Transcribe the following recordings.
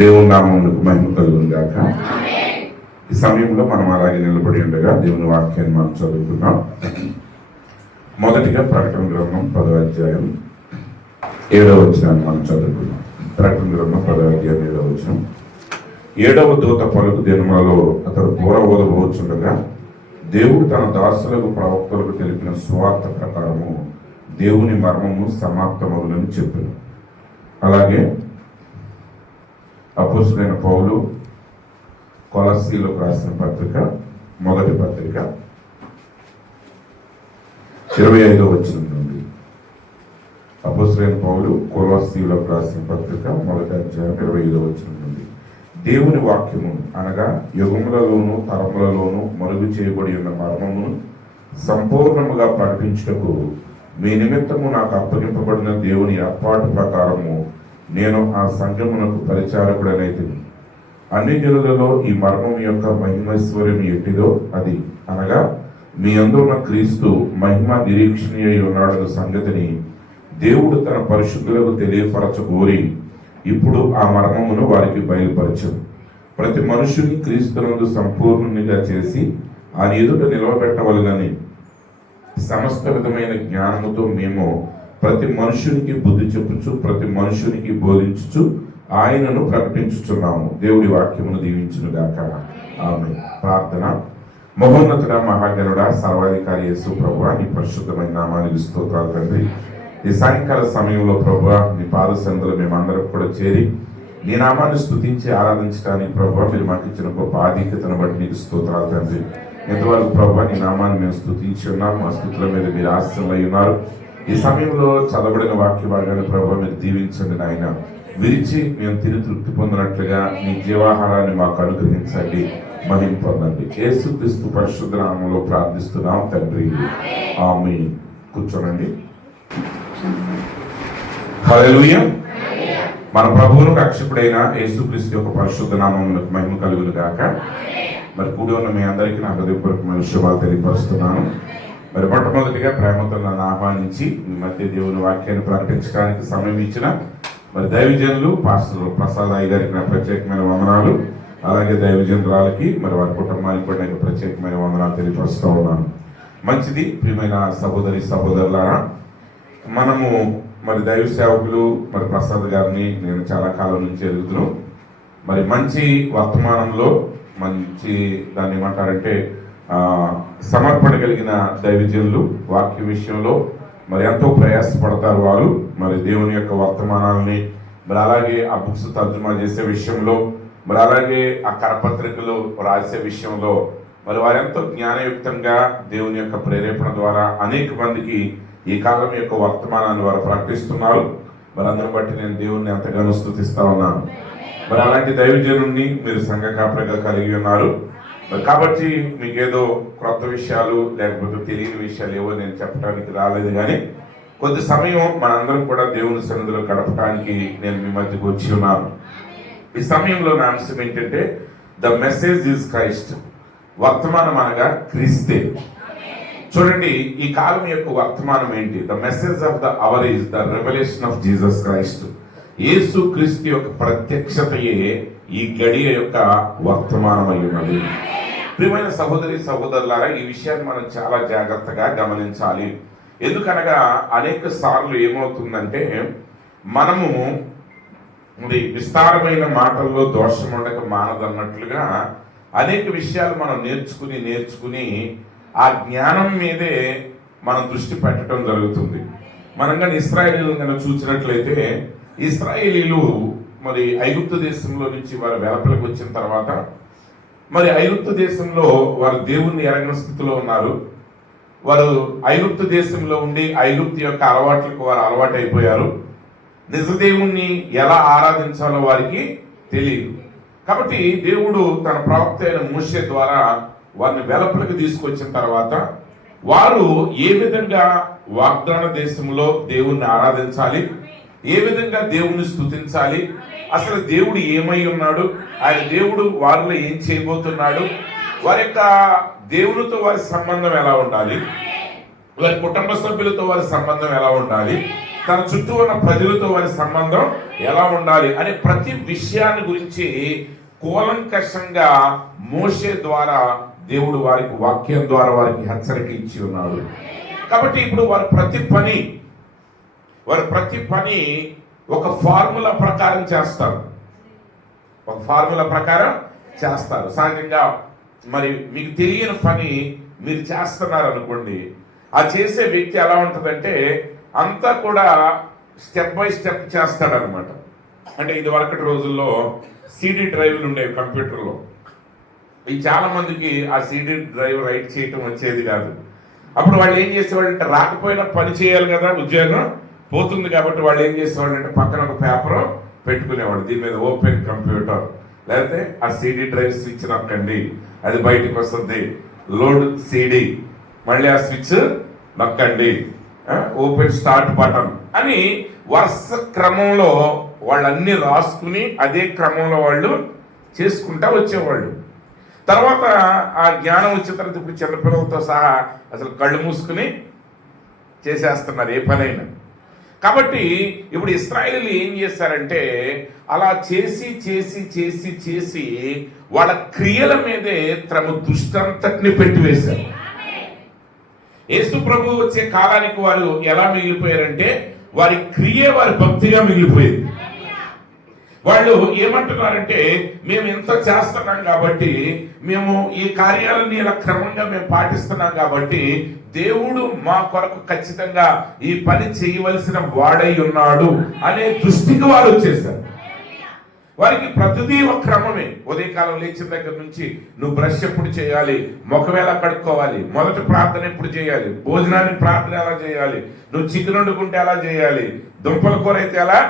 దేవుని నామమునకు మహిమ కలుగును గాక. ఈ సమయంలో మనం అలాగే నిలబడి ఉండగా దేవుని వాక్యాన్ని మనం చదువుకున్నాం. మొదటిగా ప్రకటన గ్రంథం 10వ అధ్యాయం 7వ వచనాన్ని మనం చదువుకున్నాం. ప్రకటన గ్రంథం 10వ అధ్యాయం 7వ వచనం. 7వ దూత పలుకు దినములలో అతడు బూరవోదబోచుండగా దేవుడు తన దాసులకు ప్రవక్తలకు తెలిపిన సువార్త ప్రకారము దేవుని మర్మము సమాప్తమగునని చెప్పాను. అలాగే అపోస్తలుడైన పౌలు కొలస్సీలకు రాసిన పత్రిక, మొదటి పత్రిక 25వ వచనం నుండి. అపోస్తలుడైన పౌలు కొలస్సీలకు రాసిన పత్రిక మొదటి అధ్యాయం 25వ వచనం నుండి. దేవుని వాక్యము అనగా యుగములలోను తరములలోను మరుగు చేయబడి ఉన్న మర్మమును సంపూర్ణముగా ప్రకటించుటకు మీ నిమిత్తము నాకు అప్పగింపబడిన దేవుని ఏర్పాటు ప్రకారము నేను ఆ సంఘమునకు పరిచారకుడనైతిని. అన్ని జనులలో ఈ మర్మం యొక్క మహిమైశ్వర్యం ఎట్టిదో అది అనగా మీ అందున్న క్రీస్తు మహిమ నిరీక్షణీయ ఉన్నాడన్న సంగతిని దేవుడు తన పరిశుద్ధులకు తెలియపరచగోరి ఇప్పుడు ఆ మర్మమును వారికి బయలుపరచు. ప్రతి మనుషుని క్రీస్తునందు సంపూర్ణునిగా చేసి ఆయన ఎదుట నిలవబెట్టవలనని సమస్త విధమైన జ్ఞానముతో మేము ప్రతి మనుషునికి బుద్ధి చెప్పుచు ప్రతి మనుషునికి బోధించుచు ఆయనను ప్రకటించుచున్నాము. దేవుడి వాక్యమును దీవించును గాక. ఆమేన్. ప్రార్థన. మహోన్నతుడా, మహాగణుడా, సర్వాధికారి యేసు ప్రభువా, నీ పరిశుద్ధమైన నామానికి స్తోత్రాలు తండ్రి. ఈ సాయంకాల సమయంలో ప్రభువా, నీ పాద సన్నిధిలో మేమందరం కూడా చేరి నీ నామాన్ని స్తుతించి ఆరాధించడానికి ప్రభువా మీరు మాకు ఇచ్చిన గొప్ప ఆధిక్యతను బట్టి నీకు స్తోత్రాలు తండ్రి. ఎంతవరకు ప్రభువా నీ నామాన్ని మేము స్తుతించి ఉన్నాం. మా స్తుతుల మీద మీరు ఆశీనులై ఉన్నారు. ఈ సమయంలో చదవబడిన వాక్య భాగాన్ని ప్రభువా మీరు దీవించండి నాయన. విరిచి మేము తిని తృప్తి పొందినట్లుగా నీ జీవాహారాన్ని మాకు అనుగ్రహించండి, మహిమ పొందండి. యేసుక్రీస్తు పరిశుద్ధ నామములో ప్రార్థిస్తున్నాం తండ్రి. ఆమేన్. కూర్చోనండి. హల్లెలూయా. మన ప్రభువును రక్షకుడైన యేసుక్రీస్తు యొక్క పరిశుద్ధ నామమునకు మహిమ కలుగును గాక. మరి కూడి ఉన్న మీ అందరికీ నా హృదయపూర్వకమైన శుభాలు తెలియపరుస్తున్నాను. మరి మొట్టమొదటిగా ప్రేమతో నన్ను ఆహ్వానించి మీ మధ్య దేవుని వాక్యాన్ని ప్రకటించడానికి సమయం ఇచ్చిన మరి దైవజనులు పాస్టర్ ప్రసాద్ అయ్య గారికి నా ప్రత్యేకమైన వందనాలు. అలాగే దైవజనురాలకి మరి వారి కుటుంబానికి కూడా నాకు ప్రత్యేకమైన వందనాలు తెలియపరుస్తూ ఉన్నాను. మంచిది. ప్రియమైన సహోదరి సహోదరులారా, మనము మరి దైవ సేవకులు మరి ప్రసాద్ గారిని నేను చాలా కాలం నుంచి ఎదుగుతున్నాను. మరి మంచి వర్తమానంలో మంచి దాన్ని ఏమంటారంటే సమర్పణ కలిగిన దైవజనులు వాక్య విషయంలో మరి ఎంతో ప్రయాసపడతారు వారు. మరి దేవుని యొక్క వర్తమానాలని మరి అలాగే ఆ బుక్స్ తర్జుమా చేసే విషయంలో మరి అలాగే ఆ కరపత్రికలు రాసే విషయంలో మరి వారెంతో జ్ఞానయుక్తంగా దేవుని యొక్క ప్రేరేపణ ద్వారా అనేక మందికి ఈ కాలం యొక్క వర్తమానాన్ని వారు ప్రకటిస్తున్నారు. మరి అందరిని బట్టి నేను దేవుణ్ణి ఎంతగానో స్తుతిస్తా ఉన్నాను. మరి అలాంటి దైవజనుడిని మీరు సంఘ కాపరిగా కలిగి ఉన్నారు. కాబట్టి మీకేదో క్రొత్త విషయాలు లేకపోతే తెలియని విషయాలు ఏవో నేను చెప్పడానికి రాలేదు, కానీ కొద్ది సమయం మనందరం కూడా దేవుని సన్నిధిలో గడపడానికి నేను మీ మధ్యకు వచ్చి ఉన్నాను. ఈ సమయంలో నా అంశం ఏంటంటే ద మెసేజ్ ఈజ్ క్రైస్ట్. వర్తమానం అనగా క్రీస్తే. చూడండి, ఈ కాలం యొక్క వర్తమానం ఏంటి? The message of the hour is the revelation of Jesus Christ. యేసు క్రీస్తు యొక్క ప్రత్యక్షతయే ఈ గడియ యొక్క వర్తమానం అయి ఉన్నది. ప్రియమైన సహోదరి సహోదరులారా, ఈ విషయాన్ని మనం చాలా జాగ్రత్తగా గమనించాలి. ఎందుకనగా అనేక సార్లు ఏమవుతుందంటే మనము విస్తారమైన మాటల్లో దోషం ఉండక మానదన్నట్లుగా అనేక విషయాలు మనం నేర్చుకుని ఆ జ్ఞానం మీదే మనం దృష్టి పెట్టడం జరుగుతుంది. మనం కానీ ఇశ్రాయేలీలను కనుక చూసినట్లయితే ఇశ్రాయేలీలు మరి ఐగుప్తు దేశంలో నుంచి వారు వెలపలకు వచ్చిన తర్వాత మరి ఐగుప్తు దేశంలో వారు దేవుణ్ణి ఎరగని స్థితిలో ఉన్నారు. వారు ఐగుప్తు దేశంలో ఉండి ఐగుప్తు యొక్క అలవాట్లకు వారు అలవాటైపోయారు. నిజ దేవుణ్ణి ఎలా ఆరాధించాలో వారికి తెలియదు. కాబట్టి దేవుడు తన ప్రవక్త అయిన మోషే ద్వారా వారిని వెలపలకు తీసుకొచ్చిన తర్వాత వారు ఏ విధంగా వాగ్దాన దేశంలో దేవుణ్ణి ఆరాధించాలి, ఏ విధంగా దేవుణ్ణి స్తుతించాలి, అసలు దేవుడు ఏమై ఉన్నాడు, ఆయన దేవుడు వారిలో ఏం చేయబోతున్నాడు, వారి యొక్క దేవునితో వారి సంబంధం ఎలా ఉండాలి, వారి కుటుంబ సభ్యులతో వారి సంబంధం ఎలా ఉండాలి, తన చుట్టూ ఉన్న ప్రజలతో వారి సంబంధం ఎలా ఉండాలి అనే ప్రతి విషయాన్ని గురించి కూలంకషంగా మోషే ద్వారా దేవుడు వారికి వాక్యం ద్వారా వారికి హెచ్చరిక ఇచ్చి ఉన్నాడు. కాబట్టి ఇప్పుడు వారి ప్రతి పని ఒక ఫార్ములా ప్రకారం చేస్తారు. సహజంగా మరి మీకు తెలియని పని మీరు చేస్తున్నారు అనుకోండి, ఆ చేసే వ్యక్తి ఎలా ఉంటుందంటే అంతా కూడా స్టెప్ బై స్టెప్ చేస్తాడనమాట. అంటే ఇది వరకటి రోజుల్లో CD డ్రైవ్లు ఉండేవి కంప్యూటర్లో. ఈ చాలా మందికి ఆ CD డ్రైవ్ రైట్ చేయటం వచ్చేది కాదు. అప్పుడు వాళ్ళు ఏం చేసేవాళ్ళు అంటే రాకపోయినా పని చేయాలి కదా, ఉద్యోగం పోతుంది కాబట్టి వాళ్ళు ఏం చేసేవాళ్ళు అంటే పక్కన ఒక పేపర్ పెట్టుకునేవాడు, దీని మీద ఓపెన్ కంప్యూటర్, లేకపోతే ఆ CD డ్రైవ్ స్విచ్ నొక్కండి, అది బయటకు వస్తుంది, లోడ్ CD, మళ్ళీ ఆ స్విచ్ నొక్కండి, ఓపెన్ స్టార్ట్ బటన్ అని వరుస క్రమంలో వాళ్ళన్నీ రాసుకుని అదే క్రమంలో వాళ్ళు చేసుకుంటా వచ్చేవాళ్ళు. తర్వాత ఆ జ్ఞానం వచ్చిన తర్వాత ఇప్పుడు చిన్నపిల్లలతో సహా అసలు కళ్ళు మూసుకుని చేసేస్తున్నారు ఏ పనైనా. కాబట్టి ఇప్పుడు ఇశ్రాయేలీయులు ఏం చేశారంటే అలా చేసి చేసి చేసి చేసి వాళ్ళ క్రియల మీదే తమ దృష్టంతటిని పెట్టివేశారు. యేసు ప్రభు వచ్చే కాలానికి వారు ఎలా మిగిలిపోయారంటే వారి క్రియ వారి భక్తిగా మిగిలిపోయింది. వాళ్ళు ఏమంటున్నారంటే మేము ఎంత చేస్తున్నాం కాబట్టి, మేము ఈ కార్యాలని ఇలా క్రమంగా మేము పాటిస్తున్నాం కాబట్టి దేవుడు మా కొరకు ఖచ్చితంగా ఈ పని చేయవలసిన వాడై ఉన్నాడు అనే దృష్టికి వారు వచ్చేసారు. వారికి ప్రతిదీ ఒక క్రమమే. ఉదయకాలం లేచిన దగ్గర నుంచి నువ్వు బ్రష్ ఎప్పుడు చేయాలి, ముఖం ఎలా కడుక్కోవాలి, మొదటి ప్రార్థన ఎప్పుడు చేయాలి, భోజనానికి ప్రార్థన ఎలా చేయాలి, నువ్వు చికెన్ వండుకుంటే ఎలా చేయాలి, దుంపల కూర అయితే ఎలా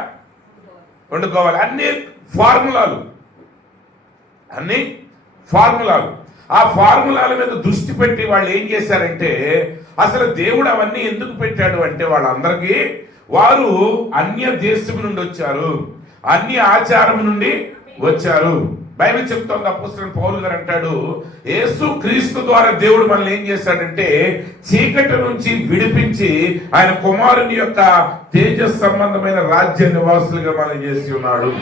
వండుకోవాలి, అన్ని ఫార్ములాలు. ఆ ఫార్ములాల మీద దృష్టి పెట్టి వాళ్ళు ఏం చేశారంటే అసలు దేవుడు అవన్నీ ఎందుకు పెట్టాడు అంటే వాళ్ళందరికీ వారు అన్య దేశం నుండి వచ్చారు, అన్య ఆచారం నుండి వచ్చారు. బైబిల్ చెప్తోంది, అపోస్తలుడైన పౌలు గారు అంటాడు, యేసు క్రీస్తు ద్వారా దేవుడు మనల్ని ఏం చేశాడంటే చీకటి నుంచి విడిపించి ఆయన కుమారుని యొక్క తేజస్ సంబంధమైన రాజ్య నివాసులుగా మనల్ని చేసి ఉన్నాడు.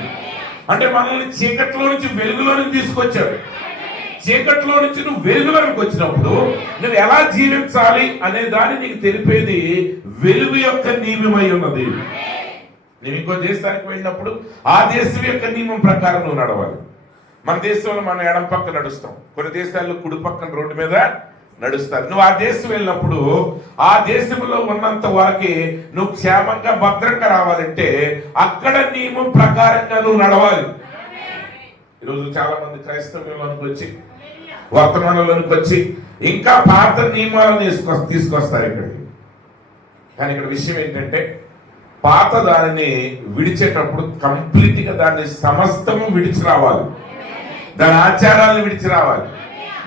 అంటే మనల్ని చీకట్లో నుంచి వెలుగులోనికి తీసుకొచ్చాడు. చీకట్లో నుంచి నువ్వు వెలుగులోనికి వచ్చినప్పుడు నువ్వు ఎలా జీవించాలి అనే దాన్ని నీకు తెలిపేది వెలుగు యొక్క నియమమై ఉన్నది. నువ్వు ఇంకో దేశానికి వెళ్ళినప్పుడు ఆ దేశం యొక్క నియమం ప్రకారం నువ్వు నడవాలి. మన దేశంలో మనం ఎడం పక్క నడుస్తాం, కొన్ని దేశాల్లో కుడి పక్కన రోడ్డు మీద నడుస్తారు. నువ్వు ఆ దేశం వెళ్ళినప్పుడు ఆ దేశంలో ఉన్నంత వరకు నువ్వు క్షేమంగా భద్రంగా రావాలంటే అక్కడ నియమం ప్రకారంగా నువ్వు నడవాలి. ఈరోజు చాలా మంది క్రైస్తవంలోనికి వచ్చి వర్తమానంలోనికి వచ్చి ఇంకా పాత నియమాలను తీసుకొస్తారు ఇక్కడికి. కానీ ఇక్కడ విషయం ఏంటంటే పాత దానిని విడిచేటప్పుడు కంప్లీట్గా దాన్ని సమస్తము విడిచి రావాలి, దాని ఆచారాలను విడిచి రావాలి,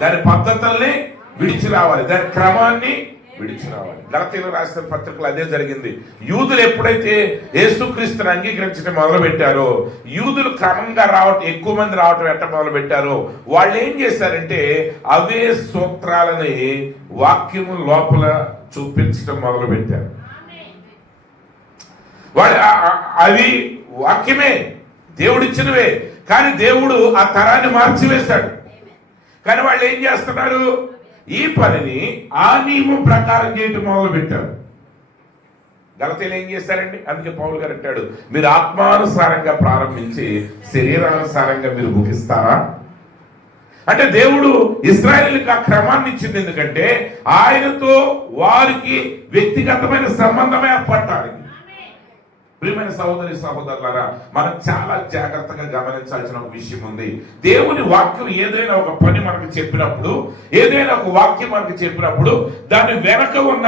దాని పద్ధతుల్ని విడిచి రావాలి, దాని క్రమాన్ని విడిచి రావాలి. గలతీయులు రాసిన పత్రికలు అదే జరిగింది. యూదులు ఎప్పుడైతే యేసుక్రీస్తుని అంగీకరించడం మొదలు పెట్టారో, యూదులు క్రమంగా రావటం, ఎక్కువ మంది రావటం ఎట్ట మొదలు పెట్టారో, వాళ్ళు ఏం చేశారంటే అవే సూత్రాలని వాక్యము లోపల చూపించడం మొదలు పెట్టారు. వాళ్ళు అవి వాక్యమే, దేవుడిచ్చినవే, కానీ దేవుడు ఆ తరాన్ని మార్చివేశాడు. కానీ వాళ్ళు ఏం చేస్తున్నారు, ఈ పనిని ఆ నియమం ప్రకారం చేయటం మొదలు పెట్టారు. గలతీయులు ఏం చేశారండి? అందుకే పౌలు గారు అంటాడు, మీరు ఆత్మానుసారంగా ప్రారంభించి శరీరానుసారంగా మీరు ముగిస్తారా అంటే దేవుడు ఇశ్రాయేలుకి ఆ క్రమాన్ని ఇచ్చింది. ఎందుకంటే ఆయనతో వారికి వ్యక్తిగతమైన సంబంధమే ఏర్పడటానికి. ప్రియమైన సహోదరి సహోదరులారా, మనం చాలా జాగ్రత్తగా గమనించాల్సిన ఒక విషయం ఉంది. దేవుని వాక్యం ఏదైనా ఒక పని మనకు చెప్పినప్పుడు, ఏదైనా ఒక వాక్యం మనకు చెప్పినప్పుడు దాని వెనక ఉన్న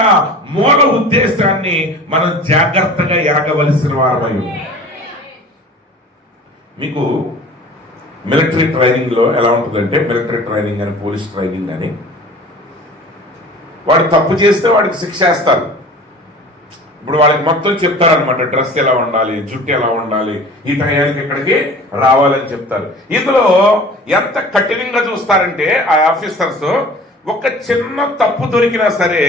మూల ఉద్దేశాన్ని మనం జాగ్రత్తగా ఎరగవలసిన వారమై. మీకు మిలిటరీ ట్రైనింగ్ లో ఎలా ఉంటుందంటే, మిలిటరీ ట్రైనింగ్ అని, పోలీస్ ట్రైనింగ్ అని, వాడు తప్పు చేస్తే వాడికి శిక్ష వేస్తారు. ఇప్పుడు వాళ్ళకి మొత్తం చెప్తారనమాట, డ్రెస్ ఎలా ఉండాలి, జుట్టు ఎలా ఉండాలి, ఈ టయానికి ఇక్కడికి రావాలని చెప్తారు. ఇందులో ఎంత కఠినంగా చూస్తారంటే ఆ ఆఫీసర్స్, ఒక చిన్న తప్పు దొరికినా సరే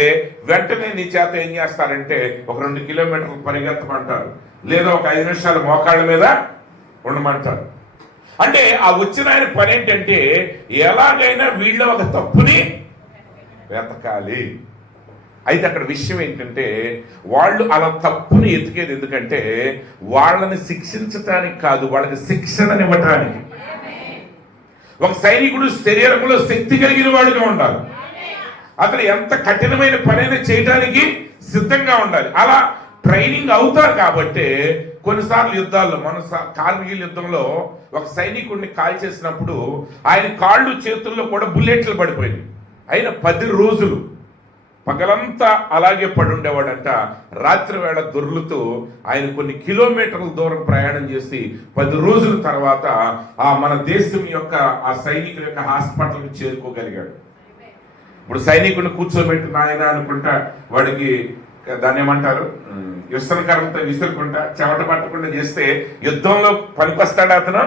వెంటనే నీ చేత ఏం చేస్తారంటే ఒక 2 కిలోమీటర్లు పరిగెత్తమంటారు, లేదా ఒక 5 నిమిషాలు మోకాళ్ళ మీద ఉండమంటారు. అంటే ఆ వచ్చిన ఆయన పని ఏంటంటే ఎలాగైనా వీళ్ళ ఒక తప్పుని వెతకాలి. అయితే అక్కడ విషయం ఏంటంటే వాళ్ళు అలా తప్పుని ఎతికేది ఎందుకంటే వాళ్ళని శిక్షించటానికి కాదు, వాళ్ళకి శిక్షణనివ్వటానికి. ఒక సైనికుడు శరీరంలో శక్తి కలిగిన వాడుగా ఉండాలి. అతను ఎంత కఠినమైన పనైనా చేయడానికి సిద్ధంగా ఉండాలి. అలా ట్రైనింగ్ అవుతారు కాబట్టి కొన్నిసార్లు యుద్ధాల్లో, మన కార్గిల్ యుద్ధంలో ఒక సైనికుడిని కాల్ చేసినప్పుడు ఆయన కాళ్ళు చేతుల్లో కూడా బుల్లెట్లు పడిపోయినాయి. అయినా 10 రోజులు పగలంతా అలాగే పడి ఉండేవాడంట. రాత్రి వేళ దొర్లుతూ ఆయన కొన్ని కిలోమీటర్ల దూరం ప్రయాణం చేసి 10 రోజుల తర్వాత ఆ మన దేశం యొక్క ఆ సైనికుల యొక్క హాస్పిటల్కి చేరుకోగలిగాడు. ఇప్పుడు సైనికుడిని కూర్చోబెట్టి నాయన అనుకుంటా వాడికి దాన్ని ఏమంటారు, విస్తరణకరంతో విసురుకుంటా చెమట పట్టకుండా చేస్తే యుద్ధంలో పనికొస్తాడు అతను.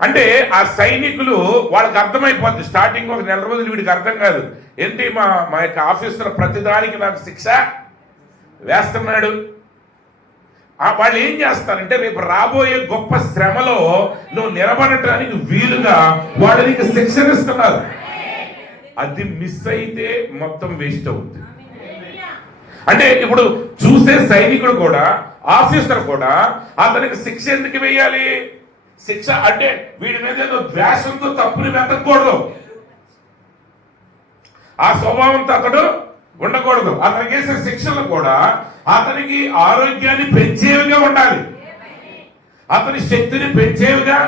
అంటే ఆ సైనికులు వాళ్ళకి అర్థమైపోద్ది. స్టార్టింగ్ ఒక 4 రోజులు వీడికి అర్థం కాదు, ఏంటి మా యొక్క ఆఫీసర్ ప్రతిదానికి నాకు శిక్ష వేస్తున్నాడు. వాళ్ళు ఏం చేస్తారంటే రేపు రాబోయే గొప్ప శ్రమలో నువ్వు నిలబడటానికి వీలుగా వాళ్ళు నీకు శిక్షణ ఇస్తున్నారు. అది మిస్ అయితే మొత్తం వేస్ట్ అవుతుంది. అంటే ఇప్పుడు చూసే సైనికుడు కూడా, ఆఫీసర్ కూడా అతనికి శిక్ష ఎందుకు వేయాలి? శిక్ష అంటే వీడి మీద ఏదో ద్వేషంతో తప్పుని వెతకూడదు, ఆ స్వభావంతో అతడు ఉండకూడదు. అతనికి వేసే శిక్షలు కూడా అతనికి ఆరోగ్యాన్ని పెంచేవిగా ఉండాలి, అతని శక్తిని పెంచేవిగా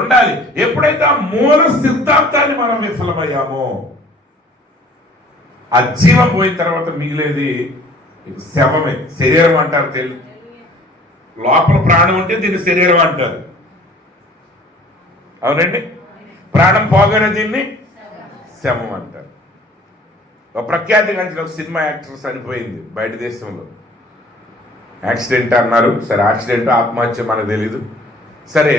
ఉండాలి. ఎప్పుడైతే ఆ మూల సిద్ధాంతాన్ని మనం విఫలమయ్యామో ఆ జీవం పోయిన తర్వాత మిగిలేది శవమే. శరీరం అంటారు, తెలుగు లోపల ప్రాణం ఉంటే దీన్ని శరీరం అంటారు. అవునండి, ప్రాణం పోగానే దీన్ని శవం అంటారు. ఒక ప్రఖ్యాతిగాంచిన ఒక సినిమా యాక్టర్ చనిపోయింది బయట దేశంలో. యాక్సిడెంట్ అన్నారు, సరే యాక్సిడెంట్ ఆత్మహత్య మనకు తెలీదు. సరే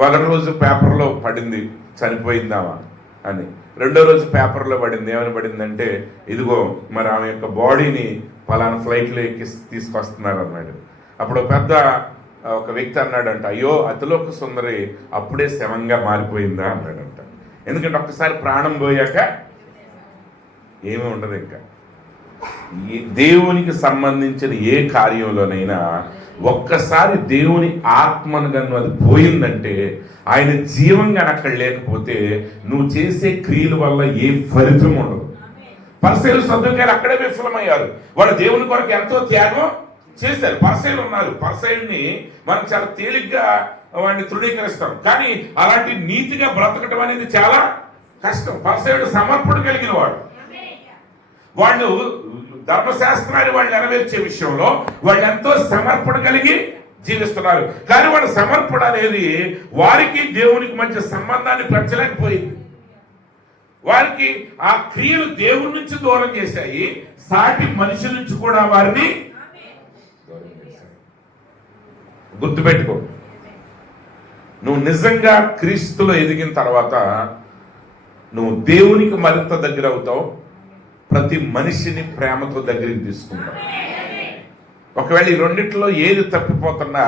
మొదటి రోజు పేపర్లో పడింది చనిపోయిందామా అని, రెండో రోజు పేపర్లో పడింది. ఏమని పడిందంటే ఇదిగో మరి ఆమె యొక్క బాడీని పలానా ఫ్లైట్లో ఎక్కి తీసుకొస్తున్నారు అన్నాడు. అప్పుడు పెద్ద ఒక వ్యక్తి అన్నాడంట, అయ్యో అతిలోక సుందరి అప్పుడే శవంగా మారిపోయిందా అన్నాడంట. ఎందుకంటే ఒక్కసారి ప్రాణం పోయాక ఏమీ ఉండదు. ఇంకా దేవునికి సంబంధించిన ఏ కార్యంలోనైనా ఒక్కసారి దేవుని ఆత్మను గను అది పోయిందంటే, ఆయన జీవంగా అక్కడ లేకపోతే నువ్వు చేసే క్రియల వల్ల ఏ ఫలితం ఉండదు. పరిసయ్యులు సద్దుకాయలు అక్కడే విఫలమయ్యారు. వాళ్ళు దేవుని కొరకు ఎంతో త్యాగం చేశారు. పరిసయ్యులు ఉన్నారు, పరిసయ్యుల్ని మనం చాలా తేలిగ్గా వాడిని తృణీకరిస్తాం, కానీ అలాంటి నీతిగా బ్రతకటం అనేది చాలా కష్టం. పరిసయ్యుడు సమర్పణ కలిగిన వాడు. వాళ్ళు ధర్మశాస్త్రాన్ని వాళ్ళు నెరవేర్చే విషయంలో వాళ్ళు ఎంతో సమర్పణ కలిగి జీవిస్తున్నారు. కానీ వాళ్ళ సమర్పణ అనేది వారికి దేవునికి మధ్య సంబంధాన్ని పెంచలేకపోయింది. వారికి ఆ క్రియలు దేవుడి నుంచి దూరం చేశాయి, సాటి మనుషుల నుంచి కూడా వారిని దూరం చేశాయి. గుర్తుపెట్టుకో, నువ్వు నిజంగా క్రీస్తులో ఎదిగిన తర్వాత నువ్వు దేవునికి మరింత దగ్గర అవుతావు, ప్రతి మనిషిని ప్రేమతో దగ్గరికి తీసుకుంటావు. ఒకవేళ ఈ రెండిట్లో ఏది తప్పిపోతున్నా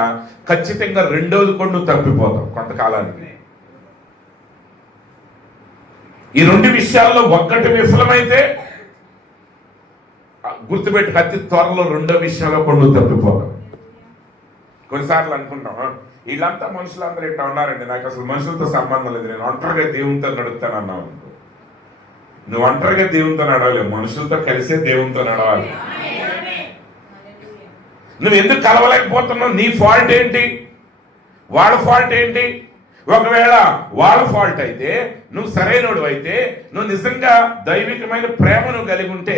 ఖచ్చితంగా రెండోది కూడా నువ్వు తప్పిపోతావు కొంతకాలానికి. ఈ 2 విషయాల్లో ఒక్కటి విఫలమైతే గుర్తుపెట్టుకు అతి త్వరలో 2వ విషయంలో కూడా నువ్వు తప్పిపోతావు. కొన్నిసార్లు అనుకుంటాం, వీళ్ళంతా మనుషులందరూ ఇట్లా ఉన్నారండి, నాకు అసలు మనుషులతో సంబంధం లేదు, నేను ఒంటరిగా దేవునితో నడుస్తాను అన్నావు అనుకో. నువ్వు ఒంటరిగా దేవునితో నడవలేవు, మనుషులతో కలిసే దేవునితో నడవాలి. నువ్వు ఎందుకు కలవలేకపోతున్నావు? నీ ఫాల్ట్ ఏంటి, వాళ్ళ ఫాల్ట్ ఏంటి? ఒకవేళ వాళ్ళ ఫాల్ట్ అయితే, నువ్వు సరైనడు అయితే, నువ్వు నిజంగా దైవికమైన ప్రేమను కలిగి ఉంటే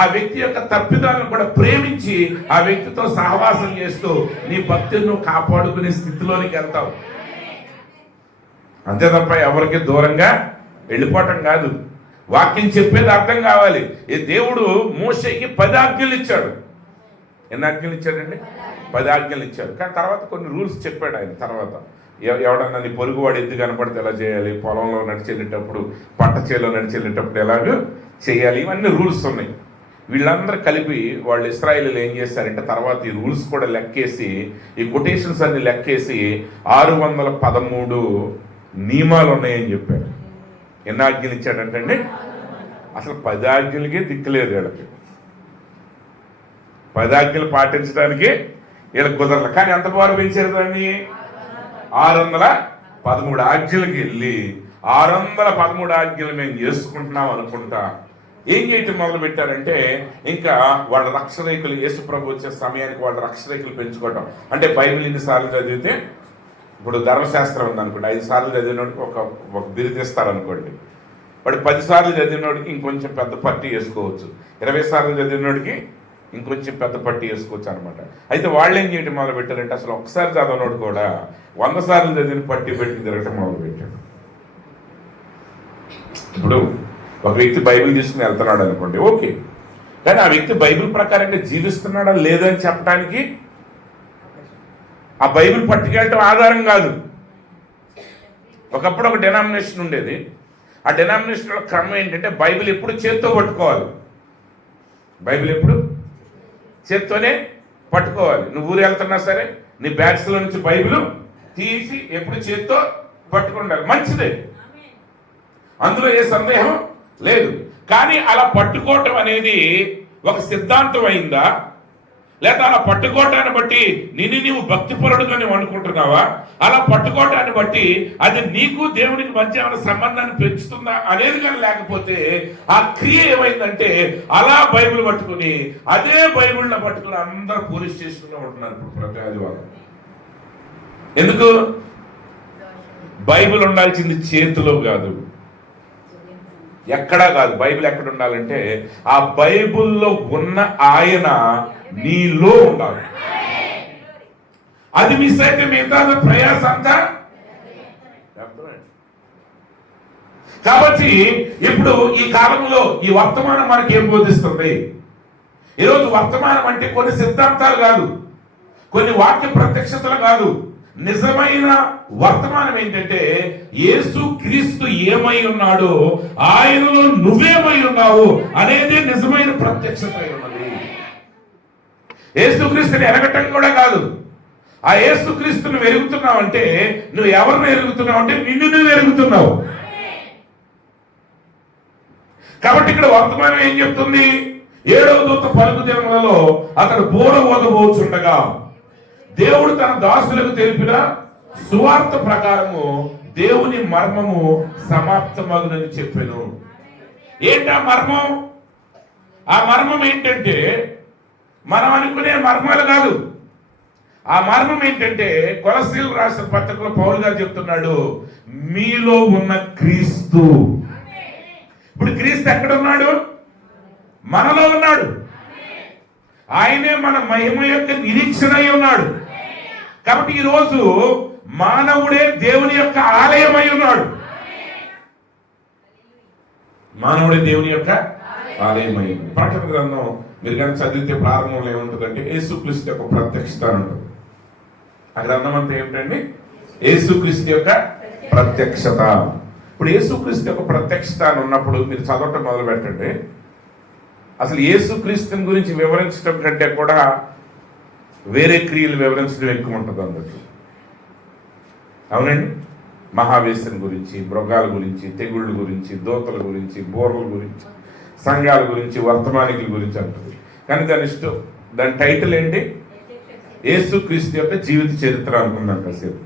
ఆ వ్యక్తి యొక్క తప్పిదాలను కూడా ప్రేమించి ఆ వ్యక్తితో సహవాసం చేస్తూ నీ భక్తిని నువ్వు కాపాడుకునే స్థితిలోనికి వెళ్తావు. అంతే తప్ప ఎవరికి దూరంగా వెళ్ళిపోవటం కాదు. వాక్యం చెప్పేది అర్థం కావాలి. ఈ దేవుడు మోషేకి 10 ఆజ్ఞలు ఇచ్చాడు. ఎన్ని ఆజ్ఞలు ఇచ్చాడండి? 10 ఆజ్ఞలు ఇచ్చాడు. కానీ తర్వాత కొన్ని రూల్స్ చెప్పాడు ఆయన. తర్వాత ఎవడన్నా నీ పొరుగువాడు ఎద్దు కనపడితే ఎలా చేయాలి, పొలంలో నడిచెళ్ళేటప్పుడు, పంట చేలో నడిచెళ్ళేటప్పుడు ఎలాగో చేయాలి, ఇవన్నీ రూల్స్ ఉన్నాయి. వీళ్ళందరూ కలిపి వాళ్ళు ఇశ్రాయేలీలు ఏం చేశారంటే తర్వాత ఈ రూల్స్ కూడా లెక్కేసి, ఈ కొటేషన్స్ అన్ని లెక్కేసి 613 నియమాలు ఉన్నాయని చెప్పారు. ఎన్ని ఆజ్ఞలు ఇచ్చాడంటే అసలు 10 ఆజ్ఞలకే దిక్కులేదు వీళ్ళకి. 10 ఆజ్ఞలు పాటించడానికి వీళ్ళకి కుదరదు. కానీ ఎంత బాగా పెంచారు దాన్ని? 613 ఆజ్ఞలకి వెళ్ళి 613 ఆజ్ఞలు మేము చేసుకుంటున్నాం అనుకుంటా ఏం చేయటం మొదలు పెట్టారంటే, ఇంకా వాళ్ళ రక్షరేఖలు, యేసు ప్రభు వచ్చే సమయానికి వాళ్ళ రక్షరేఖలు పెంచుకోవటం. అంటే బైబిల్ ఎన్నిసార్లు చదివితే, ఇప్పుడు ధర్మశాస్త్రం ఉందనుకోండి, 5 సార్లు చదివినోడికి ఒక బిరుదు ఇస్తారనుకోండి. వాడు 10 సార్లు చదివినోడికి ఇంకొంచెం పెద్ద పట్టి వేసుకోవచ్చు, 20 సార్లు చదివినోడికి ఇంకొంచెం పెద్ద పట్టి వేసుకోవచ్చు అనమాట. అయితే వాళ్ళు ఏం చేయటం మొదలు పెట్టారంటే, అసలు ఒకసారి చదవనోడు కూడా 100 సార్లు చదివిన పట్టి పెట్టి తిరగటం మొదలు పెట్టాడు. ఇప్పుడు ఒక వ్యక్తి బైబిల్ తీసుకుని వెళ్తున్నాడు అనుకోండి, ఓకే, కానీ ఆ వ్యక్తి బైబిల్ ప్రకారంగా జీవిస్తున్నాడా లేదని చెప్పడానికి ఆ బైబిల్ పట్టుకెళ్ళటం ఆధారం కాదు. ఒకప్పుడు ఒక డెనామినేషన్ ఉండేది. ఆ డెనామినేషన్లో క్రమం ఏంటంటే, బైబిల్ ఎప్పుడు చేత్తో పట్టుకోవాలి. బైబిల్ ఎప్పుడు చేత్తోనే పట్టుకోవాలి. నువ్వు ఊరు వెళ్తున్నా సరే నీ బ్యాగ్స్లో నుంచి బైబిల్ తీసి ఎప్పుడు చేత్తో పట్టుకుండాలి. మంచిదే, అందులో ఏ సందేహం లేదు. కానీ అలా పట్టుకోవటం అనేది ఒక సిద్ధాంతం అయిందా, లేదా అలా పట్టుకోవటాన్ని బట్టి నీవు భక్తిపరుడుగా నువ్వు అనుకుంటున్నావా, అలా పట్టుకోవటాన్ని బట్టి అది నీకు దేవునికి మధ్య ఏమైనా సంబంధాన్ని పెంచుతుందా అనేది కానీ లేకపోతే ఆ క్రియ ఏమైందంటే, అలా బైబిల్ పట్టుకుని అదే బైబిల్ని పట్టుకుని అందరూ పోలీస్ స్టేషన్లో ఉంటున్నారు ఇప్పుడు ప్రతి ఆదివారం. ఎందుకు? బైబిల్ ఉండాల్సింది చేతిలో కాదు, ఎక్కడా కాదు. బైబిల్ ఎక్కడ ఉండాలంటే ఆ బైబిల్లో ఉన్న ఆయన నీలో ఉండాలి. అది మిస్ అయితే మిగతా ప్రయాస అంతా. కాబట్టి ఇప్పుడు ఈ కాలంలో ఈ వర్తమానం మనకి ఏం బోధిస్తుంది? ఈరోజు వర్తమానం అంటే కొన్ని సిద్ధాంతాలు కాదు, కొన్ని వాక్య ప్రత్యక్షతలు కాదు. నిజమైన వర్తమానం ఏంటంటే, యేసు క్రీస్తు ఏమై ఉన్నాడో ఆయనలో నువ్వేమై ఉన్నావు అనేదే నిజమైన ప్రత్యక్షత ఉన్నది. యేసుక్రీస్తుని ఎరగటం కూడా కాదు. ఆ యేసుక్రీస్తుని వెలుగుతున్నావు అంటే నువ్వు ఎవరిని ఎరుగుతున్నావు అంటే నిన్ను నువ్వు ఎరుగుతున్నావు. కాబట్టి ఇక్కడ వర్తమానం ఏం చెప్తుంది? 7వ దూత పలుకు దినములలో అతడు బోర ఓదబోచుండగా దేవుడు తన దాసులకు తెలిపిన సువార్త ప్రకారము దేవుని మర్మము సమాప్తమగునని చెప్పాను. ఏంటా మర్మం? ఆ మర్మం ఏంటంటే మనం అనుకునే మర్మాలు కాదు. ఆ మర్మం ఏంటంటే, కొలసీలు రాసిన పత్రికలో పౌలు గారు చెప్తున్నాడు, మీలో ఉన్న క్రీస్తు. ఇప్పుడు క్రీస్తు ఎక్కడ ఉన్నాడు? మనలో ఉన్నాడు. ఆయనే మన మహిమ యొక్క నిరీక్షణ అయి ఉన్నాడు. కాబట్టి ఈరోజు మానవుడే దేవుని యొక్క ఆలయమై ఉన్నాడు. మానవుడే దేవుని యొక్క ఆలయమై. ప్రకటన గ్రంథం మీరు కనుక చదివితే ప్రారంభంలో ఏముంటుందంటే, యేసుక్రీస్తు యొక్క ప్రత్యక్షత ఉంటుంది. ఆ గ్రంథం అంతా ఏమిటండి? యేసుక్రీస్తు యొక్క ప్రత్యక్షత. ఇప్పుడు యేసుక్రీస్తు యొక్క ప్రత్యక్షత అని ఉన్నప్పుడు మీరు చదవటం మొదలు పెట్టండి. అసలు యేసుక్రీస్తుని గురించి వివరించడం కంటే కూడా వేరే క్రియలు వివరించడం ఎక్కువ ఉంటుంది అందరికీ. అవునండి, మహావేశం గురించి, మృగాల గురించి, తెగుళ్ళ గురించి, దోతల గురించి, బోర్ల గురించి, సంఘాల గురించి, వర్తమానికుల గురించి అంటుంది. కానీ దాని టైటిల్ ఏంటి? యేసుక్రీస్తు యొక్క జీవిత చరిత్ర అనుకుందాం కాసేపు.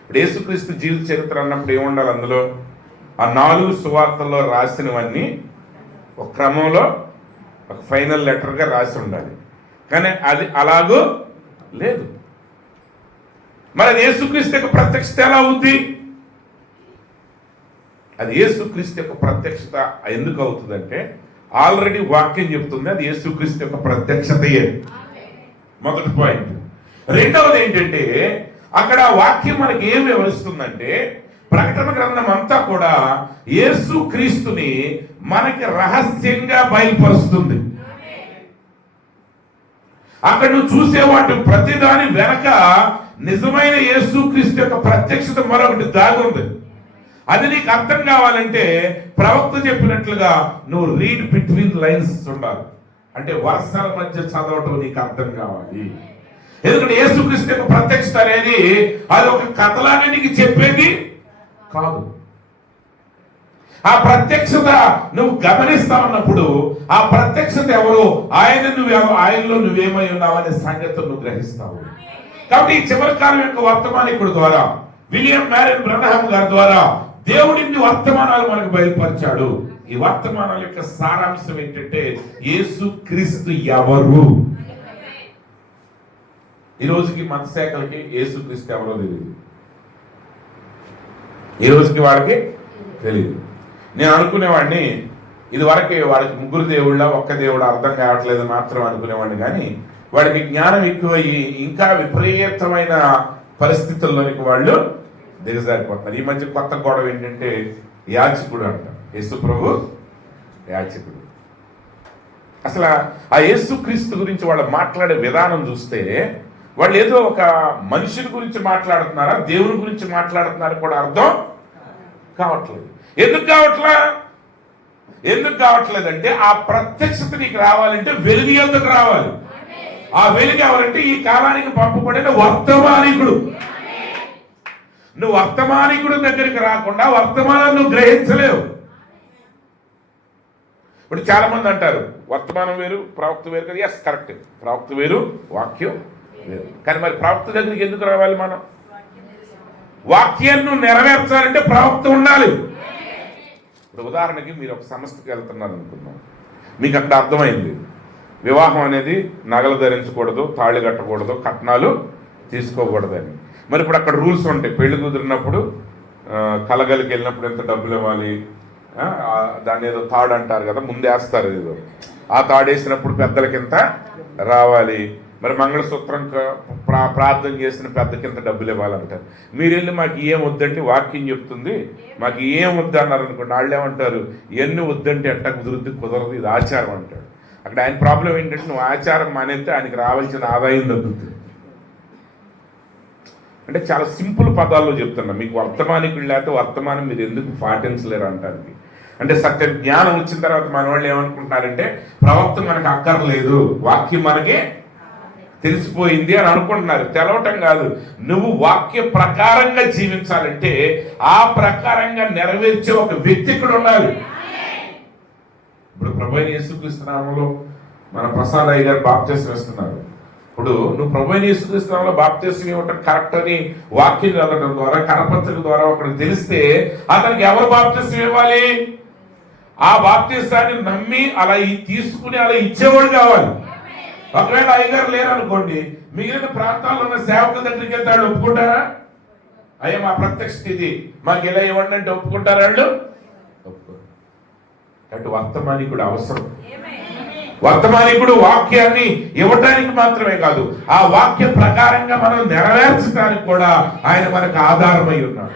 ఇప్పుడు యేసుక్రీస్తు జీవిత చరిత్ర అన్నప్పుడు ఏముండాలి? అందులో ఆ 4 సువార్తల్లో రాసినవన్నీ ఒక క్రమంలో ఒక ఫైనల్ లెటర్గా రాసి ఉండాలి. కానీ అది అలాగూ లేదు. మరి అది యేసుక్రీస్తు యొక్క ప్రత్యక్షత ఎలా ఉంది? అది యేసుక్రీస్తు యొక్క ప్రత్యక్షత ఎందుకు అవుతుందంటే, ఆల్రెడీ వాక్యం చెప్తుంది అది యేసుక్రీస్తు యొక్క ప్రత్యక్షతయే. మొదటి పాయింట్. రెండవది ఏంటంటే, అక్కడ వాక్యం మనకి ఏం వివరిస్తుందంటే, ప్రకటన గ్రంథం అంతా కూడా యేసుక్రీస్తుని మనకి రహస్యంగా బయలుపరుస్తుంది. అక్కడ నువ్వు చూసే వాటి ప్రతిదాని వెనక నిజమైన యేసుక్రీస్తు యొక్క ప్రత్యక్షత మరొకటి దాగుంది. అది నీకు అర్థం కావాలంటే ప్రవక్త చెప్పినట్లుగా నువ్వు రీడ్ బిట్వీన్ లైన్స్ ఉండాలి. అంటే వర్షాల మధ్య చదవటం నీకు అర్థం కావాలి. ఎందుకంటే యేసుక్రీస్తు యొక్క ప్రత్యక్షత అనేది అది ఒక కథలాగా నీకు చెప్పేది కాదు. ఆ ప్రత్యక్షత నువ్వు గమనిస్తా ఉన్నప్పుడు ఆ ప్రత్యక్షత ఎవరు, ఆయనలో నువ్వేమై ఉన్నావు అనే సంగతి నువ్వు గ్రహిస్తావు. కాబట్టి ఈ చివరి కాలం యొక్క వర్తమానికుడు ద్వారా, విలియం మ్యారియన్ బ్రనహాం గారి ద్వారా దేవుడిని వర్తమానాలు మనకు బయలుపరిచాడు. ఈ వర్తమానాల యొక్క సారాంశం ఏంటంటే యేసుక్రీస్తు ఎవరు. ఈ రోజుకి మన శాఖలకి యేసుక్రీస్తు ఎవరో తెలియదు. ఈ రోజుకి వాడికి తెలియదు. నేను అనుకునేవాడిని ఇది వరకు వాడికి ముగ్గురు దేవుళ్ళ ఒక్క దేవుడు అర్థం కావట్లేదు మాత్రం అనుకునేవాడిని. కానీ వాడికి జ్ఞానం ఎక్కువయ్యి ఇంకా విపరీతమైన పరిస్థితుల్లోనికి వాళ్ళు దిగజారిపోతున్నారు. ఈ మధ్య కొత్త గొడవ ఏంటంటే యాచకుడు అంట. యేసు ప్రభు యాచకుడు. అసలు ఆ యేసుక్రీస్తు గురించి వాళ్ళు మాట్లాడే విధానం చూస్తే వాళ్ళు ఏదో ఒక మనుషుని గురించి మాట్లాడుతున్నారా దేవుని గురించి మాట్లాడుతున్నారా కూడా అర్థం కావట్లేదు. ఎందుకు కావట్లేదంటే ఆ ప్రత్యక్షత నీకు రావాలంటే వెలుగు ఎందుకు రావాలి. ఆ వెలుగు ఎవరంటే ఈ కాలానికి పంపబడిన వర్తమానికుడు. నువ్వు వర్తమానికుడు దగ్గరికి రాకుండా వర్తమానాన్ని నువ్వు గ్రహించలేవు. ఇప్పుడు చాలా మంది అంటారు వర్తమానం వేరు ప్రవక్త వేరు కదా. ఎస్ కరెక్ట్, ప్రవక్త వేరు వాక్యం వేరు. కానీ మరి ప్రవక్త దగ్గరికి ఎందుకు రావాలి? మనం వాక్యాన్ని నెరవేర్చాలంటే ప్రవక్త ఉండాలి. ఇప్పుడు ఉదాహరణకి మీరు ఒక సంస్థకి వెళ్తున్నారు అనుకుందాం, మీకు అక్కడ అర్థమైంది వివాహం అనేది నగలు ధరించకూడదు, తాళి కట్టకూడదు, కట్నాలు తీసుకోకూడదని. మరి ఇప్పుడు అక్కడ రూల్స్ ఉంటాయి. పెళ్లి కుదిరినప్పుడు కలగలికి వెళ్ళినప్పుడు ఎంత డబ్బులు ఇవ్వాలి, దాన్ని ఏదో తాడు అంటారు కదా, ముందు వేస్తారు ఏదో, ఆ తాడు వేసినప్పుడు పెద్దలకి ఎంత రావాలి, మరి మంగళసూత్రం ప్రార్థన చేసిన పెద్దకింత డబ్బులు ఇవ్వాలంటారు. మీరు వెళ్ళి మాకు ఏం వద్దండి వాక్యం చెప్తుంది, మాకు ఏం వద్దు అన్నారు అనుకోండి, వాళ్ళు ఏమంటారు ఎన్ని వద్దంటే ఎట్ట కుదరదు, ఇది ఆచారం అంటాడు. అక్కడ ఆయన ప్రాబ్లం ఏంటంటే నువ్వు ఆచారం మానేస్తే ఆయనకి రావాల్సిన ఆదాయం తగ్గుతుంది. అంటే చాలా సింపుల్ పదాల్లో చెప్తున్నా, మీకు వర్తమానికుడు లేకపోతే వర్తమానం మీరు ఎందుకు పాటించలేరు అంటానికి. అంటే సత్య జ్ఞానం వచ్చిన తర్వాత మన వాళ్ళు ఏమనుకుంటున్నారంటే ప్రవక్త మనకు అక్కర్లేదు, వాక్యం మనకి తెలిసిపోయింది అని అనుకుంటున్నారు. తెలవటం కాదు, నువ్వు వాక్య ప్రకారంగా జీవించాలంటే ఆ ప్రకారంగా నెరవేర్చే ఒక వ్యక్తి ఇక్కడ ఉండాలి. ఇప్పుడు ప్రభువైన యేసుక్రీస్తు నామములో మన ప్రసాద్ అయ్య గారు బాప్తిసం ఇస్తున్నారు. ఇప్పుడు నువ్వు ప్రభువైన యేసుక్రీస్తు నామములో బాప్తిసం ఇవ్వటం కరెక్ట్ అని వాక్యం చదవడం ద్వారా కరపత్రిక ద్వారా ఒకరికి తెలిస్తే అతనికి ఎవరు బాప్తిసం ఇవ్వాలి? ఆ బాప్తిసాన్ని నమ్మి అలా తీసుకుని అలా ఇచ్చేవాడు కావాలి. ఒకవేళ అయ్యగారు లేరనుకోండి, మిగిలిన ప్రాంతాల్లో ఉన్న సేవకుల దగ్గరికి వెళ్తే వాళ్ళు ఒప్పుకుంటారా? అయ్యా మా ప్రత్యక్షత ఇది, మాకు ఇలా ఇవ్వండి అంటే ఒప్పుకుంటారా? వాళ్ళు ఒప్పుకోరు. అంటే వర్తమానికుడు అవసరం. వర్తమానికుడు వాక్యాన్ని ఇవ్వటానికి మాత్రమే కాదు, ఆ వాక్య ప్రకారంగా మనం నెరవేర్చడానికి కూడా ఆయన మనకు ఆధారమై ఉన్నాడు.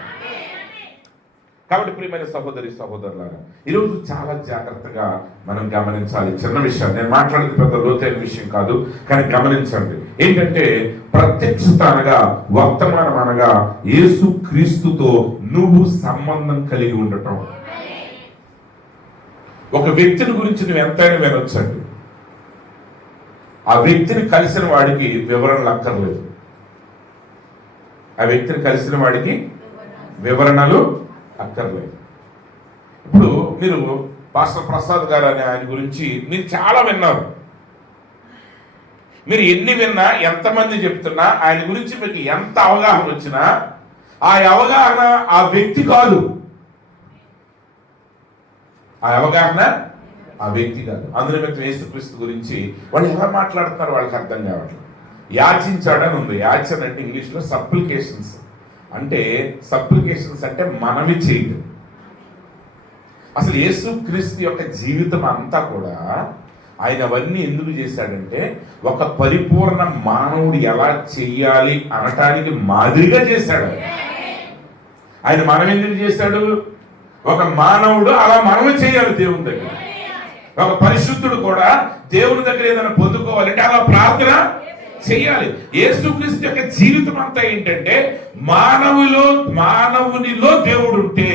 కాబట్టి ప్రియమైన సహోదరి సహోదరులారా, ఈరోజు చాలా జాగ్రత్తగా మనం గమనించాలి. చిన్న విషయం, నేను మాట్లాడేది పెద్ద లోతైన విషయం కాదు, కానీ గమనించండి. ఏంటంటే ప్రత్యక్షత అనగా వర్తమానం అనగా యేసుక్రీస్తుతో నువ్వు సంబంధం కలిగి ఉండటం. ఒక వ్యక్తిని గురించి నువ్వు ఎంతైనా వినొచ్చండి, ఆ వ్యక్తిని కలిసిన వాడికి వివరణలు అక్కర్లేదు. ఆ వ్యక్తిని కలిసిన వాడికి వివరణలు అక్కర్లేదు. ఇప్పుడు మీరు పాస్టర్ ప్రసాద్ గారు అనే ఆయన గురించి మీరు చాలా విన్నారు. మీరు ఎన్ని విన్నా, ఎంతమంది చెప్తున్నా, ఆయన గురించి మీకు ఎంత అవగాహన వచ్చినా ఆ అవగాహన ఆ వ్యక్తి కాదు. ఆ అవగాహన ఆ వ్యక్తి కాదు. అందులో మీకు యేసుక్రీస్తు గురించి వాళ్ళు ఎలా మాట్లాడుతున్నారు వాళ్ళకి అర్థం కావట్లేదు. యాచించాడని ఉంది. యాచన్ అంటే ఇంగ్లీష్లో సప్లికేషన్స్. అంటే సప్లికేషన్స్ అంటే మనవి చేయడం. అసలు యేసుక్రీస్తు యొక్క జీవితం అంతా కూడా ఆయన అవన్నీ ఎందుకు చేశాడంటే ఒక పరిపూర్ణ మానవుడు ఎలా చెయ్యాలి అనటానికి మాదిరిగా చేశాడు. ఆయన మనం ఎందుకు చేశాడు? ఒక మానవుడు అలా మనమే చేయాలి దేవుని దగ్గర. ఒక పరిశుద్ధుడు కూడా దేవుని దగ్గర ఏదైనా పొందుకోవాలంటే అలా ప్రార్థన చెయ్యాలి. యేసుక్రీస్తు యొక్క జీవితం అంతా ఏంటంటే మానవునిలో దేవుడు ఉంటే,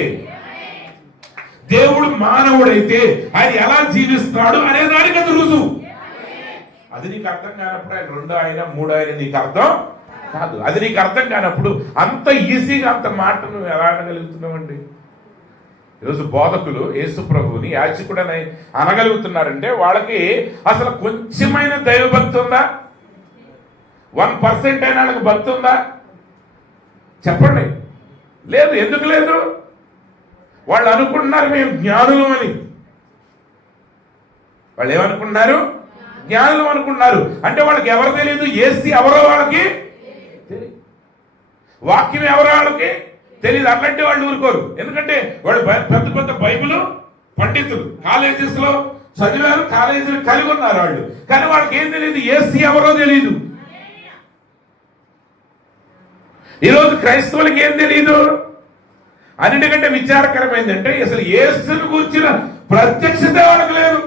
దేవుడు మానవుడైతే ఆయన ఎలా జీవిస్తాడు అనే దానికి అది రుజువు. అది నీకు అర్థం కానప్పుడు ఆయన 2 ఆయన 3 ఆయన నీకు అర్థం కాదు. అది నీకు అర్థం కానప్పుడు అంత ఈజీగా అంత మాట నువ్వు ఎలా అనగలుగుతున్నావండి? ఈరోజు బోధకులు యేసు ప్రభువుని యాజకుడని అనగలుగుతున్నారంటే వాళ్ళకి అసలు కొంచెమైన దైవభక్తి ఉందా? 1% అయినా వాళ్ళకి భక్తి ఉందా? చెప్పండి. లేదు. ఎందుకు లేదు? వాళ్ళు అనుకుంటున్నారు మేము జ్ఞానులు అని. వాళ్ళు ఏమనుకుంటున్నారు? జ్ఞానులు అనుకుంటున్నారు. అంటే వాళ్ళకి ఎవరు తెలియదు? యేసు ఎవరో వాళ్ళకి తెలియదు, వాక్యం ఎవరో వాళ్ళకి తెలియదు. అట్లాంటి వాళ్ళు ఊరుకోరు. ఎందుకంటే వాళ్ళు పెద్ద పెద్ద బైబిల్ పండితులు, కాలేజెస్ లో చదివారు, కాలేజీలు కలిగి ఉన్నారు వాళ్ళు. కానీ వాళ్ళకి ఏం తెలియదు? యేసు ఎవరో తెలియదు. ఈరోజు క్రైస్తవులకి ఏం తెలియదు? అన్నిటికంటే విచారకరమైందంటే అసలు యేసును కూర్చిన ప్రత్యక్షత వాళ్ళకి లేదు.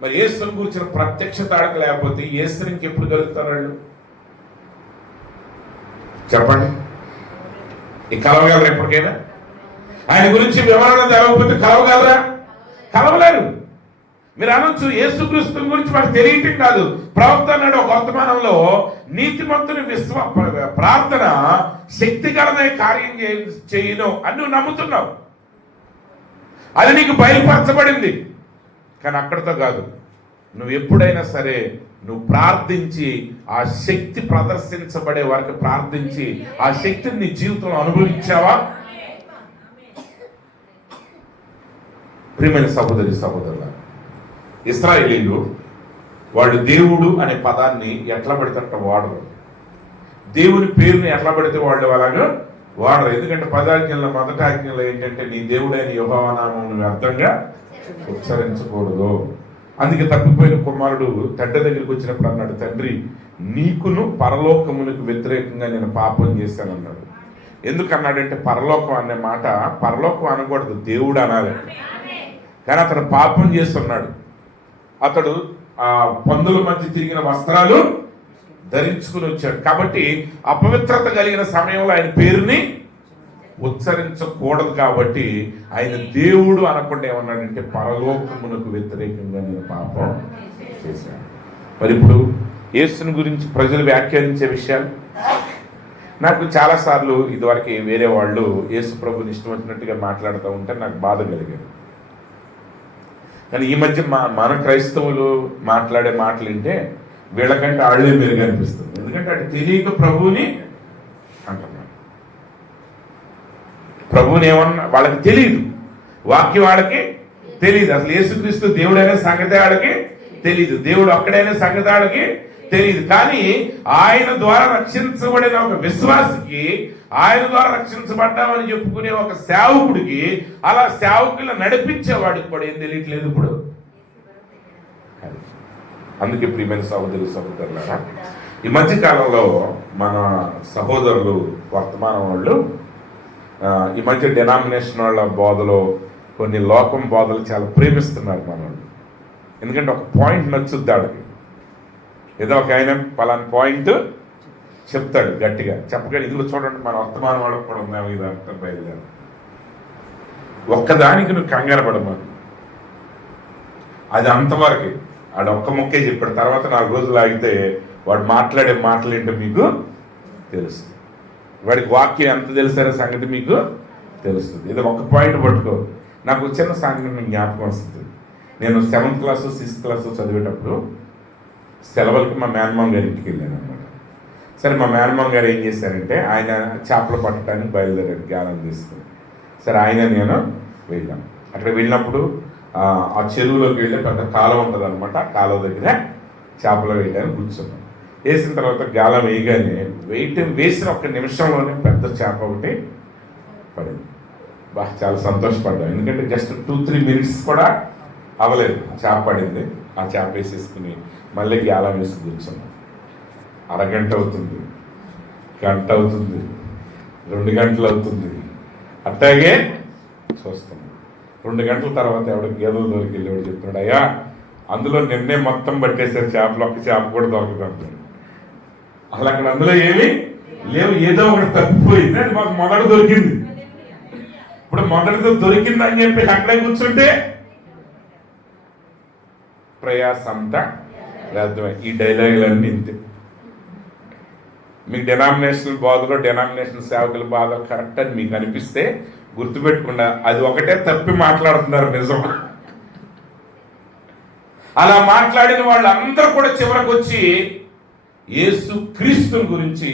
మరి యేసును కూర్చిన ప్రత్యక్షత వాళ్ళకి లేకపోతే యేసుని ఇంకెప్పుడు కలుగుతారు వాళ్ళు? చెప్పండి. ఈ కలవగలరా? ఎప్పటికైనా ఆయన గురించి వివరణ తెలవకపోతే కలవగలరా? కలవలేరు. మీరు అనొచ్చు యేసుక్రీస్తు గురించి మనకు తెలియటం కాదు. ప్రవక్త అన్నాడు ఒక వర్తమానంలో, నీతిమంతుని ప్రార్థన శక్తిగలదై కార్యం చేయను అని నువ్వు నమ్ముతున్నావు. అది నీకు బయలుపరచబడింది. కానీ అక్కడితో కాదు. నువ్వు ఎప్పుడైనా సరే నువ్వు ప్రార్థించి ఆ శక్తి ప్రదర్శించబడే వరకు ప్రార్థించి ఆ శక్తిని నీ జీవితంలో అనుభవించావా? ప్రియమైన సహోదరి సహోదరుల, ఇశ్రాయేలీలు వాళ్ళు దేవుడు అనే పదాన్ని ఎట్లా పడితే వాడరు. దేవుని పేరుని ఎట్లా పడితే వాళ్ళు అలాగా వాడరు. ఎందుకంటే 10 ఆజ్ఞల మొదటి ఆజ్ఞలో ఏంటంటే నీ దేవుడైన యెహోవా నామమును వ్యర్థంగా ఉచ్చరించకూడదు. అందుకే తప్పిపోయిన కుమారుడు తండ్రి దగ్గరికి వచ్చినప్పుడు అన్నాడు, తండ్రి నీకును పరలోకమునికి వ్యతిరేకంగా నేను పాపం చేశానన్నాడు. ఎందుకన్నాడంటే పరలోకం అనే మాట పరలోకం అనకూడదు, దేవుడు అనాలి. కానీ అతను పాపం చేస్తున్నాడు. అతడు ఆ పందుల మధ్య తిరిగిన వస్త్రాలు ధరించుకుని వచ్చాడు. కాబట్టి అపవిత్రత కలిగిన సమయంలో ఆయన పేరుని ఉచ్చరించకూడదు. కాబట్టి ఆయన దేవుడు అనకుండా ఏమన్నాడంటే పరలోకమునకు వ్యతిరేకంగా నేను పాపం చేశాను. మరి ఇప్పుడు యేసుని గురించి ప్రజలు వ్యాఖ్యానించే విషయాలు నాకు చాలాసార్లు ఇదివరకు వేరే వాళ్ళు యేసు ప్రభుని ఇష్టం వచ్చినట్టుగా మాట్లాడుతూ ఉంటే నాకు బాధ కలిగేది. కానీ ఈ మధ్య మన క్రైస్తవులు మాట్లాడే మాటలు వింటే వీళ్ళకంటే ఆళ్లే మెరుగు అనిపిస్తుంది. ఎందుకంటే అటు తెలియక ప్రభువుని అంటున్నారు. ప్రభువుని ఏమన్నా వాళ్ళకి తెలియదు, వాక్యం వాళ్ళకి తెలియదు. అసలు యేసుక్రీస్తు దేవుడైన సంగతి వాళ్ళకి తెలియదు, దేవుడు ఒక్కడైన సంగతి వాళ్ళకి తెలియదు. కానీ ఆయన ద్వారా రక్షించబడిన ఒక విశ్వాసికి, ఆయన ద్వారా రక్షించబడ్డామని చెప్పుకునే ఒక సేవకుడికి, అలా సేవకులు నడిపించేవాడికి కూడా ఏం తెలియట్లేదు ఇప్పుడు. అందుకే ప్రియమైన సహోదరు సహోదరులారా, ఈ మధ్యకాలంలో మన సహోదరులు వర్తమానం వాళ్ళు ఈ మధ్య డినామినేషన్ వాళ్ళ బోధలో కొన్ని లోకం బోధలు చాలా ప్రేమిస్తున్నారు మన వాళ్ళు. ఎందుకంటే ఒక పాయింట్ నచ్చుద్ది ఆడికి. ఏదో ఒక ఆయన పలానా పాయింట్ చెప్తాడు గట్టిగా, చెప్పగా ఇదిగో చూడండి మన వర్తమానం వాళ్ళకి కూడా ఉన్నాము ఇది అంతా బయలుదేరు. ఒక్కదానికి నువ్వు కంగారు పడమా, అది అంతవరకు వాడు ఒక్క మొక్కే చెప్పాడు. తర్వాత 4 రోజులు ఆగితే వాడు మాట్లాడే మాటలు ఏంటో మీకు తెలుస్తుంది. వాడికి వాక్యం ఎంత తెలిసారో సంగతి మీకు తెలుస్తుంది. ఇది ఒక పాయింట్ పట్టుకో. నాకు చిన్న సంఘటన జ్ఞాపకం వస్తుంది. నేను 7th క్లాసు 6th క్లాసు చదివేటప్పుడు సెలవులకి మా మేనమామ గారి ఇంటికి వెళ్ళాను అనమాట. సరే మా మేనమామ గారు ఏం చేశారంటే ఆయన చేపలు పట్టడానికి బయలుదేరారు గాలం తీసుకుని. సరే ఆయన నేను వెళ్ళాం. అక్కడ వెళ్ళినప్పుడు ఆ చెరువులోకి వెళ్ళి పెద్ద కాలువ ఉంటుంది అనమాట. ఆ కాలువ దగ్గర చేపలు వేయడానికి కూర్చున్నాం. వేసిన తర్వాత గాలం వేయగానే వేసిన 1 నిమిషంలోనే పెద్ద చేప ఒకటి పడింది. చాలా సంతోషపడ్డాం. ఎందుకంటే జస్ట్ 2-3 మినిట్స్ కూడా అవ్వలేదు, చేప పడింది. ఆ చేప వేసేసుకుని మళ్ళీ గాలం వేసి కూర్చున్నాం. అరగంట అవుతుంది, గంట అవుతుంది, 2 గంటలు అవుతుంది. అట్లాగే చూస్తున్నాం. 2 గంటల తర్వాత ఎవడో గేదెల దొరికి వెళ్ళేవాడు చెప్తున్నాడు, అయ్యా అందులో నిన్నే మొత్తం పట్టేశారు చేపలు, ఒక్క చేప కూడా దొరకదు. అసలు అక్కడ అందులో ఏమి లేవు, ఏదో ఒకటి తప్పిపోయింది. అది మాకు మొదట దొరికింది. ఇప్పుడు మొదటితో దొరికిందని చెప్పి అక్కడే కూర్చుంటే ప్రయాసం అంతా వ్యర్థమై. ఈ డైలాగులన్నీ ఇంతే. మీకు డెనామినేషనల్ బాధలో డెనామినేషనల్ సేవకుల బాధ కరెక్ట్ అని మీకు అనిపిస్తే గుర్తుపెట్టకుండా అది ఒకటే తప్పి మాట్లాడుతున్నారు నిజం. అలా మాట్లాడిన వాళ్ళందరూ కూడా చివరకు వచ్చి యేసు క్రీస్తు గురించి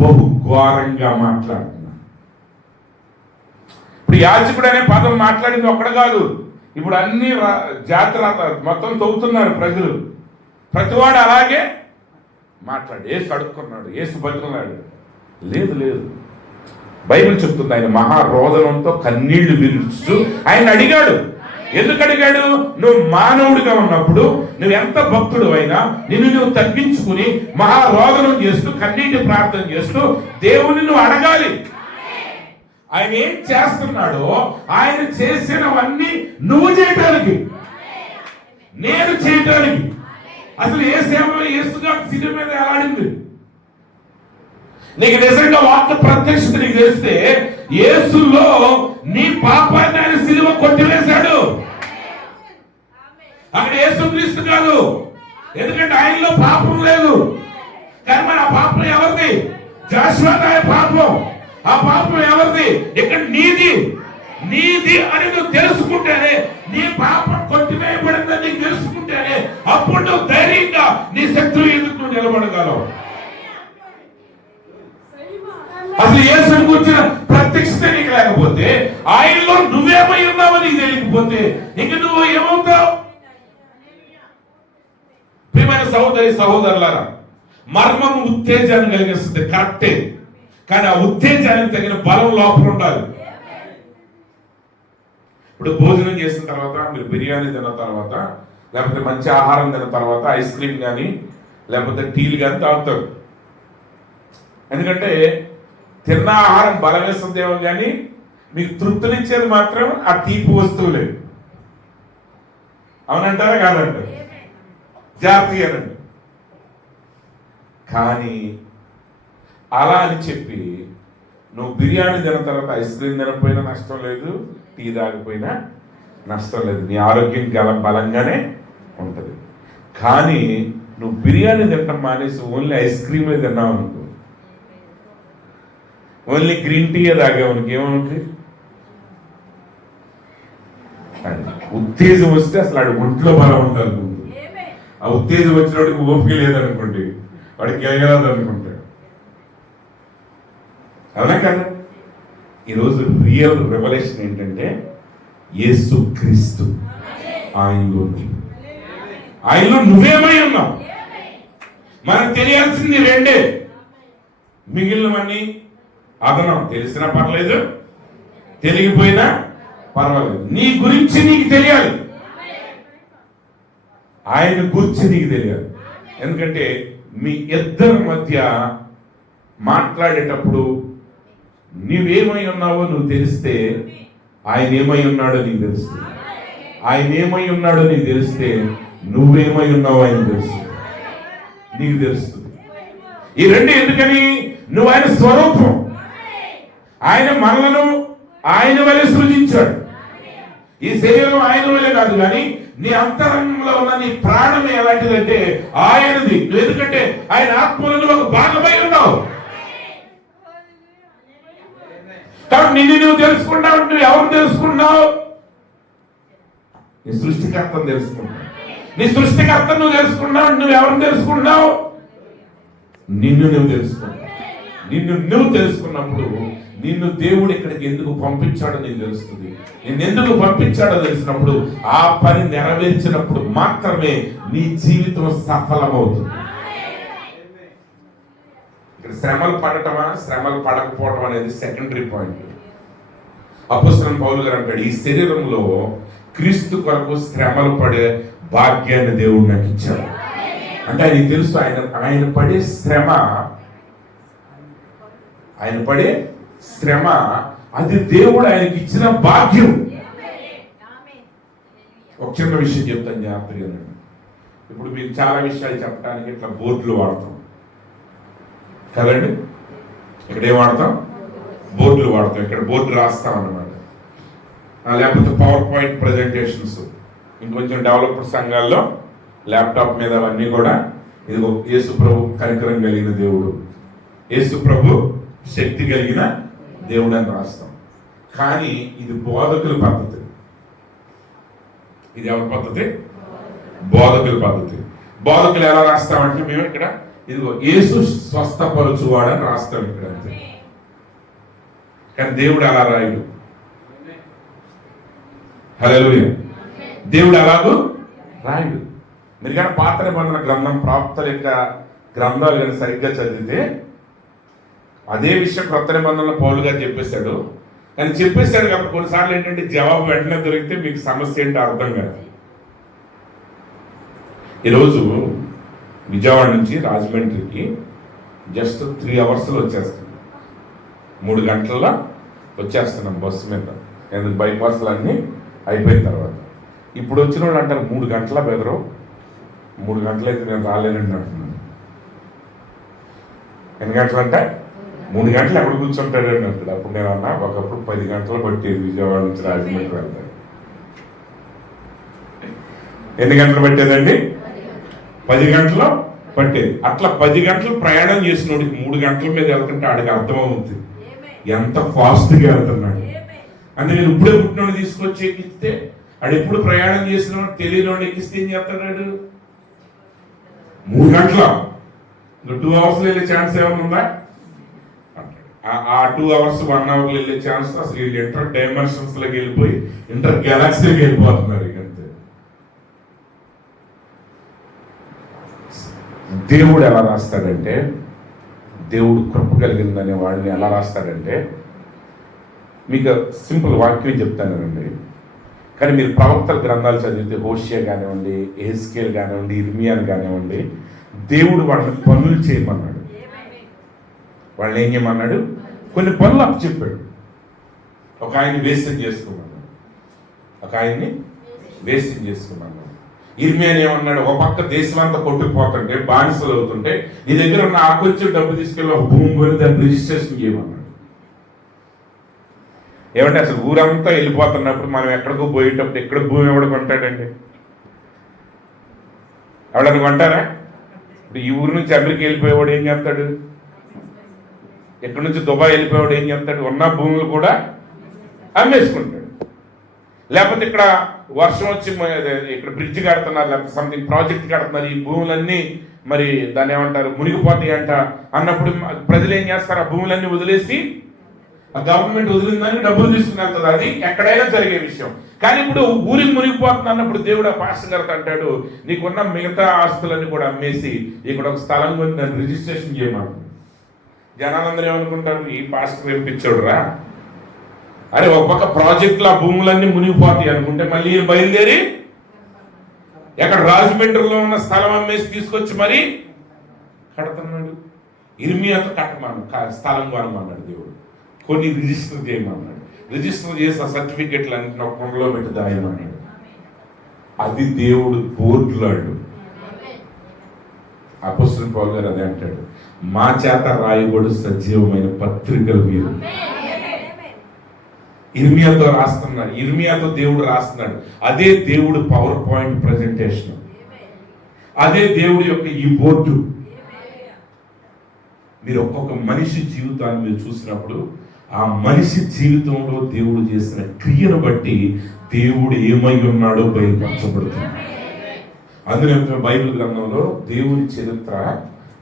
బహు ఘోరంగా మాట్లాడుతున్నారు. ఇప్పుడు యాజకుడు అనే పదం మాట్లాడింది ఒక్కడ కాదు, ఇప్పుడు అన్ని జాతర మొత్తం తవ్వుతున్నారు ప్రజలు. ప్రతివాడు అలాగే మాట్లాడు. ఏసు అడుక్కున్నాడు, ఏసు బతుకున్నాడు. లేదు లేదు, బైబిల్ చెప్తుంది ఆయన మహారోదనంతో కన్నీళ్లు విరుస్తూ ఆయన అడిగాడు. ఎందుకు అడిగాడు? నువ్వు మానవుడిగా ఉన్నప్పుడు, నువ్వు ఎంత భక్తుడు అయినా నిన్ను నువ్వు తగ్గించుకుని మహారోదనం చేస్తూ కన్నీటి ప్రార్థన చేస్తూ దేవుని నువ్వు అడగాలి. ఆయన ఏం చేస్తున్నాడో ఆయన చేసినవన్నీ నువ్వు చేయటానికి, నేను చేయటానికి. అసలు ఏ సేవలో యేసుగా సిలువ మీద ఎలాడింది? నీకు నిజంగా వాక్య ప్రత్యక్షత నీకు తెలిస్తే యేసులో నీ పాపాన్ని ఆయన సిలువ కొట్టివేశాడు. అక్కడ యేసుక్రీస్తు కాదు, ఎందుకంటే ఆయనలో పాపం లేదు. కానీ మరి ఆ పాపం ఎవరిది? జాషువా గారి పాపం. ఆ పాపం ఎవరిది? ఇక్కడ నీది. నీది అని నువ్వు తెలుసుకుంటేనే, నీ పాపం కొట్టివేయబడిందని నీకు తెలుసుకుంటేనే అప్పుడు నువ్వు ధైర్యంగా నీ శత్రువు ఎదురు నువ్వు నిలబడగలవు. అసలు యేసుని గురించిన ప్రత్యక్షత నీకు లేకపోతే, ఆయనలో నువ్వేమై ఉన్నావని నీకు తెలియకపోతే ఇంక నువ్వు ఏమవుతావు? ప్రియమైన సహోదరి సహోదరులారా, మర్మం ఉత్తేజాన్ని కలిగిస్తుంది కరెక్టే, కానీ ఆ ఉత్తేజానికి తగిన బలం లోపల ఉండాలి. ఇప్పుడు భోజనం చేసిన తర్వాత, మీరు బిర్యానీ తిన్న తర్వాత, లేకపోతే మంచి ఆహారం తిన్న తర్వాత ఐస్ క్రీమ్ కానీ లేకపోతే టీలు కానీ తాగుతారు. ఎందుకంటే తిన్న ఆహారం బలమేస్తుందేమో కానీ మీకు తృప్తినిచ్చేది మాత్రం ఆ తీపి వస్తువులే. అవునంటారా కాదంటారు? జాగ్రత్తగానండి. కానీ అలా అని చెప్పి నువ్వు బిర్యానీ తిన్న తర్వాత ఐస్ క్రీమ్ తినకపోయినా నష్టం లేదు, టీ తాగిపోయినా నష్టం లేదు, నీ ఆరోగ్యం బలంగానే ఉంటుంది. కానీ నువ్వు బిర్యానీ తినడం మానేసి ఓన్లీ ఐస్ క్రీమే తిన్నావు అనుకో, ఓన్లీ గ్రీన్ టీ తాగేవానికి ఏమనుకు ఉత్తేజం వస్తే అసలు ఆడి ఒంట్లో బలం ఉంటుంది. ఆ ఉత్తేజం వచ్చినోడికి ఓపిక లేదనుకోండి, వాడికి గెలగలదు అనుకుంటాడు. అవునా కదా? ఈరోజు రియల్ రెవల్యూషన్ ఏంటంటే యేసు క్రీస్తు, ఆయనలో నువ్వేమై ఉన్నావు. మనకు తెలియాల్సింది రెండే, మిగిలినవన్నీ అదనం. తెలిసినా పర్లేదు, తెలియపోయినా పర్వాలేదు. నీ గురించి నీకు తెలియాలి, ఆయన గురించి నీకు తెలియాలి. ఎందుకంటే మీ ఇద్దరి మధ్య మాట్లాడేటప్పుడు నీవేమై ఉన్నావో నువ్వు తెలిస్తే ఆయన ఏమై ఉన్నాడో నీకు తెలుస్తుంది. ఆయన ఏమై ఉన్నాడో నీకు తెలిస్తే నువ్వేమై ఉన్నావో ఆయన తెలుస్తుంది, నీకు తెలుస్తుంది. ఈ రెండు ఎందుకని? నువ్వు ఆయన స్వరూపం. ఆయన మనలను ఆయన వలె సృజించాడు. ఈ శరీరం ఆయన వలె కాదు, కానీ నీ అంతరంగంలో ఉన్న నీ ప్రాణం ఎలాంటిదంటే ఆయనది. ఎందుకంటే ఆయన ఆత్మలను ఒక భాగమై ఉన్నావు. కాబట్టి నిన్ను నువ్వు తెలుసుకున్నావు. నువ్వు ఎవరు తెలుసుకున్నావు? నీ సృష్టికర్తను తెలుసుకున్నావు. నీ సృష్టికర్త నువ్వు తెలుసుకున్నావు. నువ్వు ఎవరిని తెలుసుకున్నావు? నిన్ను నువ్వు తెలుసుకున్నావు. నిన్ను నువ్వు తెలుసుకున్నప్పుడు నిన్ను దేవుడు ఇక్కడికి ఎందుకు పంపించాడో నీకు తెలుస్తుంది. నిన్ను ఎందుకు పంపించాడో తెలిసినప్పుడు ఆ పని నెరవేర్చినప్పుడు మాత్రమే నీ జీవితం సఫలమవుతుంది. ఇక్కడ శ్రమలు పడటమా శ్రమలు పడకపోవటం అనేది సెకండరీ పాయింట్. అపోస్తలుడైన పౌలు గారు అంటాడు, ఈ శరీరంలో క్రీస్తు కొరకు శ్రమలు పడే భాగ్యాన్ని దేవుడు నాకు ఇచ్చాడు. అంటే ఆయనకి తెలుసు ఆయన పడే శ్రమ అది దేవుడు ఆయనకి ఇచ్చిన భాగ్యం. ఒక చిన్న విషయం చెప్తాను జాగ్రత్తగా. ఇప్పుడు మీరు చాలా విషయాలు చెప్పడానికి ఇట్లా బోర్డులు వాడతాం కదండి. ఇక్కడ ఏం వాడతాం? బోర్డులు వాడతాం. ఇక్కడ బోర్డు రాస్తాం అన్నమాట. లేకపోతే పవర్ పాయింట్ ప్రజెంటేషన్స్. ఇంకొంచెం డెవలప్డ్ సంఘాల్లో ల్యాప్టాప్ మీద అవన్నీ కూడా ఇదిగో యేసు ప్రభు కనికరం కలిగిన దేవుడు, యేసు ప్రభు శక్తి కలిగిన దేవుడు అని రాస్తాం. కానీ ఇది బోధకుల పద్ధతి. ఇది ఎవరి పద్ధతి? బోధకుల పద్ధతి. బోధకులు ఎలా రాస్తామంటే మేము ఇక్కడ ఇదిగో యేసు స్వస్థపరచువాడని రాస్తాం ఇక్కడ అంతే. కానీ దేవుడు అలా రాయడు. హల్లెలూయా. దేవుడు అలాగూ రాయడు. మీరు కానీ పాత నిబంధన గ్రంథం ప్రాప్తుల యొక్క గ్రంథాలు కానీ సరిగ్గా చదివితే అదే విషయం క్రొత్త నిబంధనలో పౌలు గారు చెప్పేశాడు. కానీ చెప్పేశాడు కాబట్టి కొన్నిసార్లు ఏంటంటే జవాబు వెంటనే దొరికితే మీకు సమస్య ఏంటో అర్థం కాదు. ఈరోజు విజయవాడ నుంచి రాజమండ్రికి జస్ట్ 3 అవర్స్లో వచ్చేస్తున్నాం. 3 గంటల్లో వచ్చేస్తున్నాం బస్సు మీద. ఎందుకు బైపాస్లు అన్నీ అయిపోయిన తర్వాత. ఇప్పుడు వచ్చిన వాళ్ళు అంటారు 3 గంటల బెదరు, 3 గంటలైతే నేను రాలేనండి అంటున్నాను. ఎన్ని గంటలు అంటే 3 గంటలు ఎక్కడ కూర్చుంటాడని అంటాడు. అప్పుడు నేను అన్నా ఒకప్పుడు 10 గంటలు పట్టేది విజయవాడ నుంచి రాజమండ్రి వెళ్తాడు. ఎన్ని గంటలు పట్టేదండి? 10 గంటలు పట్టేది. అట్లా 10 గంటలు ప్రయాణం చేసినోడికి 3 గంటల మీద వెళ్తుంటే ఆడికి అర్థమవుతుంది ఎంత ఫాస్ట్గా వెళ్తున్నాడు. అంటే నేను ఇప్పుడే పుట్టినోడు తీసుకొచ్చి ఎక్కిస్తే ఆడు ఎప్పుడు ప్రయాణం చేసిన తెలియని ఎక్కిస్తే ఏం చేస్తున్నాడు? 3 గంటల 2 అవర్స్లో వెళ్ళే ఛాన్స్ ఏమైనా ఉందా? ఆ 2 అవర్స్ 1 అవర్లో వెళ్ళే ఛాన్స్ అసలు ఇంటర్ డైమెన్షన్స్ లోకి వెళ్ళిపోయి ఇంటర్ గెలాక్సీకి వెళ్ళిపోతున్నారు. ఇక అంతే. దేవుడు ఎలా రాస్తాడంటే, దేవుడు కృప కలిగిందనే వాళ్ళని ఎలా రాస్తాడంటే, మీకు సింపుల్ వాక్యం చెప్తానండి. కానీ మీరు ప్రవక్తల గ్రంథాలు చదివితే హోషియా కానివ్వండి, ఎహెజ్కేల్ కానివ్వండి, ఇర్మియాని కానివ్వండి, దేవుడు వాళ్ళని పనులు చేయమన్నాడు. వాళ్ళని ఏం చేయమన్నాడు? కొన్ని పనులు అప్పు చెప్పాడు. ఒక ఆయన్ని వేస్తం చేసుకోమన్నాడు, ఒక ఆయన్ని వేస్తం చేసుకోమన్నాడు. ఇర్మియాని ఏమన్నాడు? ఒక పక్క దేశం అంతా కొట్టుకుపోతుంటే, బానిసలు అవుతుంటే, నీ దగ్గర ఉన్న ఆ కొంచెం డబ్బు తీసుకెళ్ళి ఒక భూమి కొని దాన్ని రిజిస్ట్రేషన్ చేయమన్నాడు. ఏమంటే అసలు ఊరంతా వెళ్ళిపోతున్నప్పుడు మనం ఎక్కడికో పోయేటప్పుడు ఎక్కడ భూమి ఎవడు కొంటాడండి? ఎవడని కొంటారా? ఇప్పుడు ఈ ఊరు నుంచి అమెరికా వెళ్ళిపోయేవాడు ఏం చేస్తాడు? ఎక్కడి నుంచి దుబాయ్ వెళ్ళిపోయేవాడు ఏం చేస్తాడు? ఉన్న భూములు కూడా అమ్మేసుకుంటాడు. లేకపోతే ఇక్కడ వర్షం వచ్చి ఇక్కడ బ్రిడ్జ్ కడుతున్నారు, లేకపోతే సంథింగ్ ప్రాజెక్ట్ కడుతున్నారు, ఈ భూములన్నీ మరి దాన్ని ఏమంటారు మునిగిపోతాయి అంట అన్నప్పుడు ప్రజలు ఏం చేస్తారు? ఆ భూములన్నీ వదిలేసి ఆ గవర్నమెంట్ వదిలిందని డబ్బులు తీసుకుని వెళ్తుంది. అది ఎక్కడైనా జరిగే విషయం. కానీ ఇప్పుడు ఊరికి మునిగిపోతుంది అన్నప్పుడు దేవుడు ఆ పాస్టర్ గారితో అంటాడు, నీకున్న మిగతా ఆస్తులన్నీ కూడా అమ్మేసి ఇక్కడ ఒక స్థలం కొని దాన్ని రిజిస్ట్రేషన్ చేయమన్నాడు. జనాలందరూ ఏమనుకుంటారు? ఈ పాస్టర్ ఏమిపించాడు రా, అరే ఒక పక్క ప్రాజెక్టులు ఆ భూములన్నీ మునిగిపోతాయి అనుకుంటే మళ్ళీ బయలుదేరి ఎక్కడ రాజమండ్రిలో ఉన్న స్థలం అమ్మేసి తీసుకొచ్చి మరి కడుతున్నాడు. ఇర్మియాతో కట్టమన్నాడు, స్థలం కొనమన్నాడు దేవుడు. కొన్ని రిజిస్టర్ చేయమన్నాడు. రిజిస్టర్ చేసి ఆ సర్టిఫికెట్లు అన్నింటిని ఒక కొండలో పెట్టి దాయమన్నాడు. అది దేవుడు బోర్డులాడు. అపోస్తలుడైన పౌలు గారు అదే అంటాడు, మా చేత రాయబడు సజీవమైన పత్రికలు మీరు. ఇర్మియాతో రాస్తున్నాడు, ఇర్మియాతో దేవుడు రాస్తున్నాడు. అదే దేవుడు పవర్ పాయింట్ ప్రజెంటేషన్, అదే దేవుడి యొక్క ఈ బోర్డు. మీరు ఒక్కొక్క మనిషి జీవితాన్ని మీరు చూసినప్పుడు ఆ మనిషి జీవితంలో దేవుడు చేసిన క్రియను బట్టి దేవుడు ఏమై ఉన్నాడో బయలుపరచబడుతుంది. అందులో బైబిల్ గ్రంథంలో దేవుడి చరిత్ర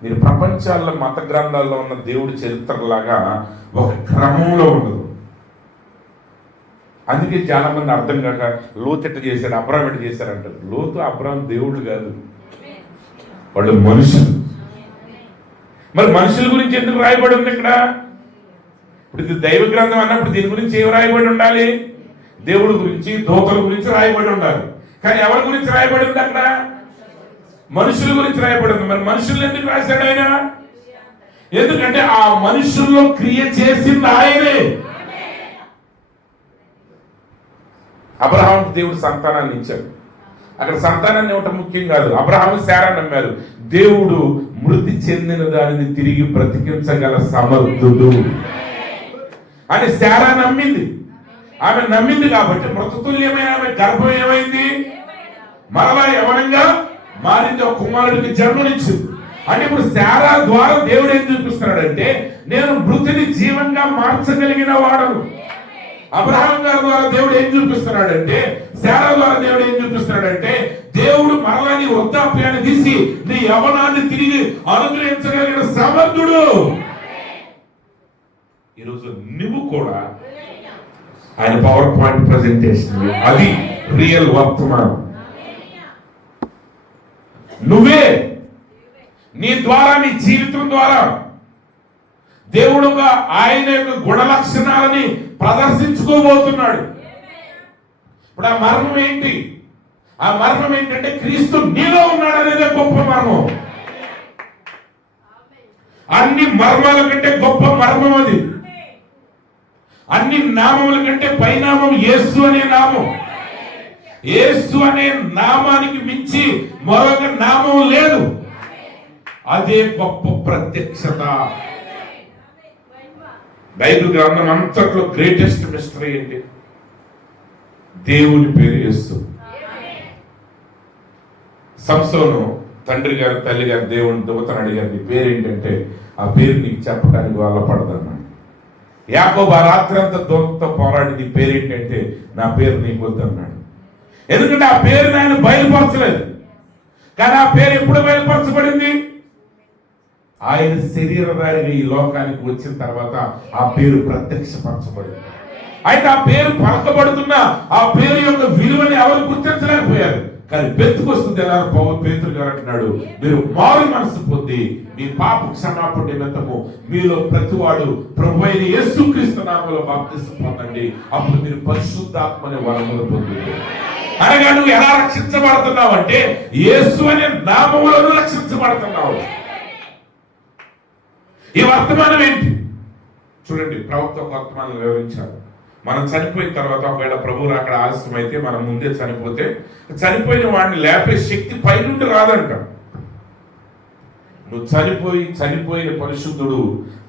మీరు ప్రపంచాల్లో మత గ్రంథాల్లో ఉన్న దేవుడి చరిత్రలాగా ఒక క్రమంలో ఉండదు. అందుకే చాలా మంది అర్థం కాక లోతు ఎట్ట చేశాడు, అబ్రాహం ఎట్ట చేశారంటారు. లోతు అబ్రాహం దేవుడు కాదు, వాళ్ళు మనుషులు. మరి మనుషుల గురించి ఎందుకు రాయబడి ఉంది ఇక్కడ? ఇప్పుడు ఇది దైవ గ్రంథం అన్నప్పుడు దీని గురించి ఏం రాయబడి ఉండాలి? దేవుడి గురించి, దూతల గురించి రాయబడి ఉండాలి. కానీ ఎవరి గురించి రాయబడి ఉంది అక్కడ? మనుషుల గురించి రాయబడి ఉంది. మరి మనుషులు ఎందుకు రాశాడు ఆయన? ఎందుకంటే ఆ మనుషుల్లో క్రియ చేసింది ఆయనే. అబ్రహాంకు దేవుడు సంతానాన్ని ఇచ్చాడు. అక్కడ సంతానాన్ని ఇవ్వటం ముఖ్యం కాదు. అబ్రహాము శారా నమ్మారు. దేవుడు మృతి చెందిన దానిని తిరిగి బ్రతికించగల సమర్థుడు అని శారా నమ్మింది. ఆమె నమ్మింది కాబట్టి మృతతుల్యమైన ఆమె గర్భం ఏమైంది? మరలా యవనంగా మారింది, ఒక కుమారుడికి జన్మనిచ్చింది. అంటే ఇప్పుడు శారా ద్వారా దేవుడు ఏం చూపిస్తున్నాడంటే, నేను మృతిని జీవంగా మార్చగలిగిన వాడను. అబ్రహాం గారి ద్వారా దేవుడు ఏం చూపిస్తున్నాడంటే, శారా ద్వారా దేవుడు ఏం చూపిస్తున్నాడంటే, దేవుడు మరలా నీ వృద్ధాప్యాన్ని తీసి నీ యవనాన్ని తిరిగి అనుగ్రహించగలిగిన సమర్థుడు. ఈరోజు నువ్వు కూడా ఆయన పవర్ పాయింట్ ప్రెజెంటేషన్, అది రియల్ వర్తమానం. నువ్వే నీ ద్వారా, నీ జీవితం ద్వారా దేవుడుగా ఆయన యొక్క గుణ లక్షణాలని ప్రదర్శించుకోబోతున్నాడు. ఇప్పుడు ఆ మర్మం ఏంటి? ఆ మర్మం ఏంటంటే క్రీస్తు నీలో ఉన్నాడు అనేదే గొప్ప మర్మం. అన్ని మర్మాల కంటే గొప్ప మర్మం అది. అన్ని నామముల కంటే పైనామం యేసు అనే నామం. యేసు అనే నామానికి మించి మరొక నామం లేదు. అదే గొప్ప ప్రత్యక్షత. బైబిల్ గ్రంథం అంతట్లో గ్రేటెస్ట్ మిస్టరీ ఏంటి? దేవుని పేరు యేసు. సంసోను తండ్రి గారు తల్లి గారు దేవుని దూతను అడిగారు, నీ పేరు ఏంటంటే, ఆ పేరు నీకు చెప్పడానికి వాళ్ళ పడదన్నాడు. యాకోబు ఆ రాత్రి అంతా దూతతో పోరాడి, నీ పేరు ఏంటంటే, నా పేరు నీకు వద్దన్నాడు. ఎందుకంటే ఆ పేరుని ఆయన బయలుపరచలేదు. కానీ ఆ పేరు ఎప్పుడు బయలుపరచబడింది? ఆయన శరీరధారిగా ఈ లోకానికి వచ్చిన తర్వాత ఆ పేరు ప్రత్యక్షపరచబడింది. అయితే ఆ పేరు పలకబడుతున్నా ఆ పేరు యొక్క విలువని ఎవరు గుర్తించలేకపోయారు. కానీ పెంతుకొస్తుంది ఎలా పేతురు గారు అంటున్నాడు, మీరు మారు మనసు పొంది మీ పాప క్షమాపణ నిమిత్తము మీలో ప్రతివాడు ప్రభు అయిన యేసుక్రీస్తు నామములో బాప్తిసం పొందండి, అప్పుడు మీరు పరిశుద్ధాత్మని వరములు పొందండి. అనగా నువ్వు ఎలా రక్షించబడుతున్నావు అంటే, యేసు అనే నామములను రక్షించబడుతున్నావు. ఈ వర్తమానం ఏంటి చూడండి. ప్రవక్త ఒక వర్తమానం వివరించారు. మనం చనిపోయిన తర్వాత ఒకవేళ ప్రభువు అక్కడ ఆలస్యం అయితే, మనం ముందే చనిపోతే, చనిపోయిన వాడిని లేపే శక్తి పైనుండి రాదంట. నువ్వు చనిపోయిన పరిశుద్ధుడు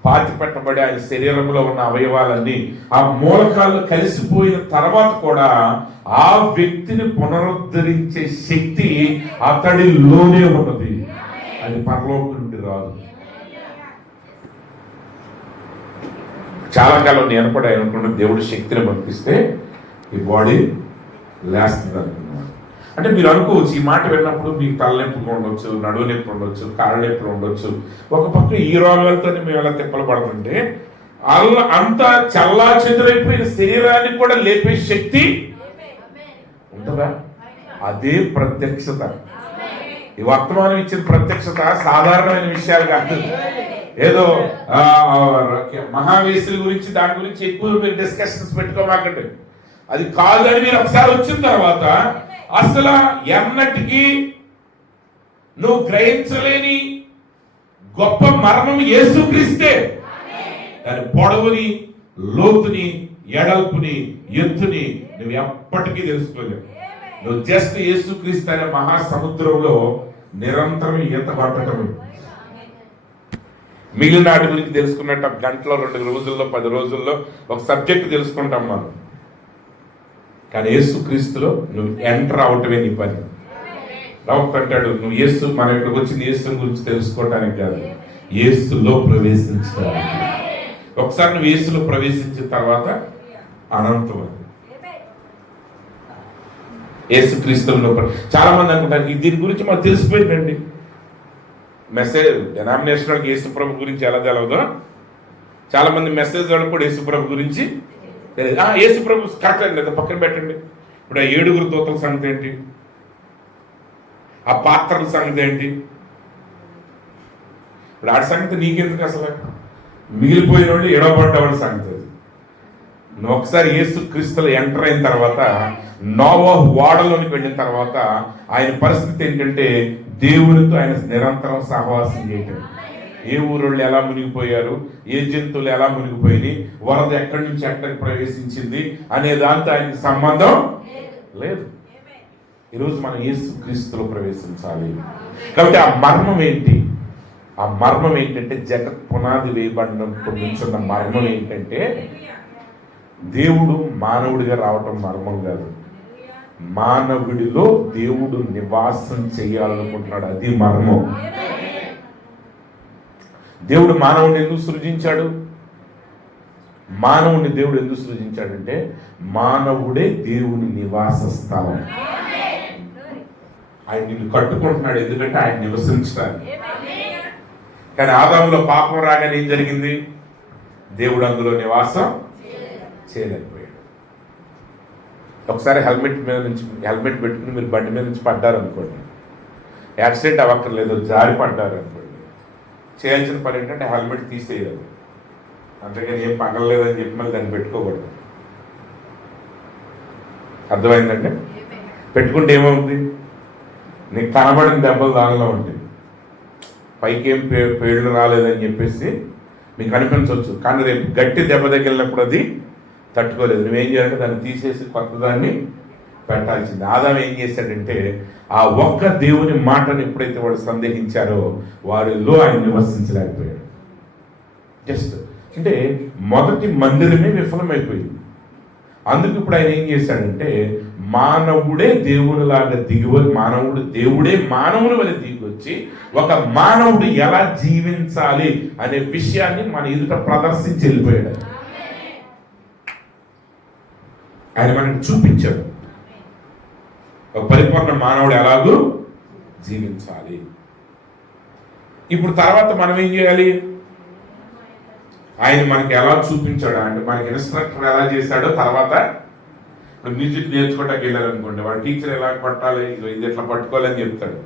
పాతి పెట్టబడి ఆయన శరీరంలో ఉన్న అవయవాలన్నీ ఆ మూలకాల్లో కలిసిపోయిన తర్వాత కూడా ఆ వ్యక్తిని పునరుద్ధరించే శక్తి అతడిలోనే ఉన్నది. అది పరలోకం నుండి రాదు. చాలా కాలం నేను కూడా అనుకున్న, దేవుడి శక్తిని పంపిస్తే ఈ బాడీ లేస్తుంది అనుకున్నాను. అంటే మీరు అనుకోవచ్చు, ఈ మాట విన్నప్పుడు మీకు తలనొప్పులు ఉండొచ్చు, నడువు నొప్పి ఉండొచ్చు, కాళ్ళ నొప్పులు ఉండొచ్చు. ఒక పక్క ఈ రోగాలతో మేము ఎలా తిప్పలు పడుతుంటే, అంతా చల్లా చెదురైపోయిన శరీరాన్ని కూడా లేపే శక్తి ఉంటుందా? అదే ప్రత్యక్షత. ఈ వర్తమానం ఇచ్చిన ప్రత్యక్షత సాధారణమైన విషయాలు కాదు. ఏదో మహావేశుల గురించి దాని గురించి ఎక్కువ మీరు డిస్కషన్స్ పెట్టుకోమాకండి. అది కాదని మీరు ఒకసారి వచ్చిన తర్వాత అసలు ఎన్నటికీ నువ్వు గ్రహించలేని గొప్ప మర్మం యేసుక్రీస్తే. దాని పొడవుని, లోతుని, ఎడల్పుని, ఎత్తుని నువ్వు ఎప్పటికీ తెలుసుకోలేవు. నువ్వు జస్ట్ యేసుక్రీస్తు అనే మహాసముద్రంలో నిరంతరం ఈత కొట్టడం. మిగిలిన నాటి గురించి తెలుసుకున్నట్టు గంటలో, 2 రోజుల్లో, 10 రోజుల్లో ఒక సబ్జెక్ట్ తెలుసుకుంటాం మనం. కానీ యేసుక్రీస్తులో నువ్వు ఎంటర్ అవటమే నీ పని. రావుత్ అంటాడు, నువ్వు యేసు, మన ఇక్కడికి వచ్చింది యేసు గురించి తెలుసుకోవటానికి కాదు, యేసులో ప్రవేశించడానికి. ఒకసారి నువ్వు యేసులో ప్రవేశించిన తర్వాత అనంతం. యేసుక్రీస్తులో చాలా మంది అనుకుంటారు దీని గురించి మాకు తెలిసిపోయిందండి. మెసేజ్ డెనామినేషన్ యేసు ప్రభు గురించి ఎలా తెలవదో, చాలా మంది మెసేజ్ వాళ్ళు కూడా యేసు ప్రభు గురించి తెలియదు. యేసు ప్రభు కరెక్ట్ అండి, అది పక్కన పెట్టండి. ఇప్పుడు ఆ 7 దూతల సంగతి ఏంటి? ఆ పాత్రల సంగతి ఏంటి? ఇప్పుడు ఆడి సంగతి నీకెందుకు? అసలు మిగిలిపోయిన వాళ్ళు ఎడబడ్డవాడి సంగతి. నువ్వు ఒకసారి యేసుక్రీస్తులో ఎంటర్ అయిన తర్వాత, నోవహు ఓడలోనికి వెళ్ళిన తర్వాత ఆయన పరిస్థితి ఏంటంటే, దేవునితో ఆయన నిరంతరం సహవాసం చేయటం. ఏ ఊరోళ్ళు ఎలా మునిగిపోయారు, ఏ జంతువులు ఎలా మునిగిపోయి, వరద ఎక్కడి నుంచి ఎక్కడికి ప్రవేశించింది అనే దాంతో ఆయనకి సంబంధం లేదు. ఈరోజు మనం యేసుక్రీస్తులో ప్రవేశించాలి. కాబట్టి ఆ మర్మం ఏంటి? ఆ మర్మం ఏంటంటే జగత్ పునాది వేయబడినప్పటి నుంచి ఉన్న మర్మం ఏంటంటే దేవుడు మానవుడిగా రావటం మర్మం కాదు. మానవుడిలో దేవుడు నివాసం చేయాలనుకుంటున్నాడు, అది మర్మం. దేవుడు మానవుడిని ఎందుకు సృజించాడు? మానవుని దేవుడు ఎందుకు సృజించాడంటే మానవుడే దేవుని నివాస స్థలం. ఆయన నిన్ను కట్టుకుంటున్నాడు ఎందుకంటే ఆయన నివసించడానికి. కానీ ఆదాములో పాపం రాగానే ఏం జరిగింది? దేవుడు అందులో నివాసం చేయలేకపోయాడు. ఒకసారి హెల్మెట్ పెట్టుకుని మీరు బండి మీద నుంచి పడ్డారు అనుకోండి, యాక్సిడెంట్ అవ్వక్కర్లేదు, జారి పడ్డారు అనుకోండి, చేయాల్సిన పని ఏంటంటే హెల్మెట్ తీసేయాలి. అంతేగాని ఏం పగలలేదని చెప్పి మళ్ళీ దాన్ని పెట్టుకోకూడదు. అర్థమైందండి? పెట్టుకుంటే ఏమవుతుంది? నీకు కనబడిన దెబ్బలు దానిలో ఉంటాయి. పైకేం పేర్లు రాలేదని చెప్పేసి మీకు అనిపించవచ్చు, కానీ రేపు గట్టి దెబ్బ తగిలినప్పుడు అది తట్టుకోలేదు. నువ్వేం చేయాలంటే దాన్ని తీసేసి కొత్త దాన్ని పెట్టాల్సింది. ఆదాము ఏం చేశాడంటే ఆ ఒక్క దేవుని మాటను ఎప్పుడైతే వాడు సందేహించారో వారిలో ఆయన నివసించలేకపోయాడు. జస్ట్ అంటే మొదటి మందిరమే విఫలమైపోయింది. అందుకు ఇప్పుడు ఆయన ఏం చేశాడంటే మానవుడే దేవునిలాగా దేవుడే మానవుని వల్ల దిగి వచ్చి ఒక మానవుడు ఎలా జీవించాలి అనే విషయాన్ని మన ఎదుట ప్రదర్శించి వెళ్ళిపోయాడు. ఆయన మనకి చూపించాడు ఒక పరిపూర్ణ మానవుడు ఎలాగూ జీవించాలి. ఇప్పుడు తర్వాత మనం ఏం చేయాలి? ఆయన మనకి ఎలా చూపించాడు అంటే మనకి ఇన్స్ట్రక్టర్ ఎలా చేశాడో తర్వాత ఇప్పుడు మ్యూజిక్ నేర్చుకోవటానికి వెళ్ళాలనుకోండి, వాడు టీచర్ ఎలా పట్టాలి, ఇది ఎట్లా పట్టుకోవాలని చెప్తాడు.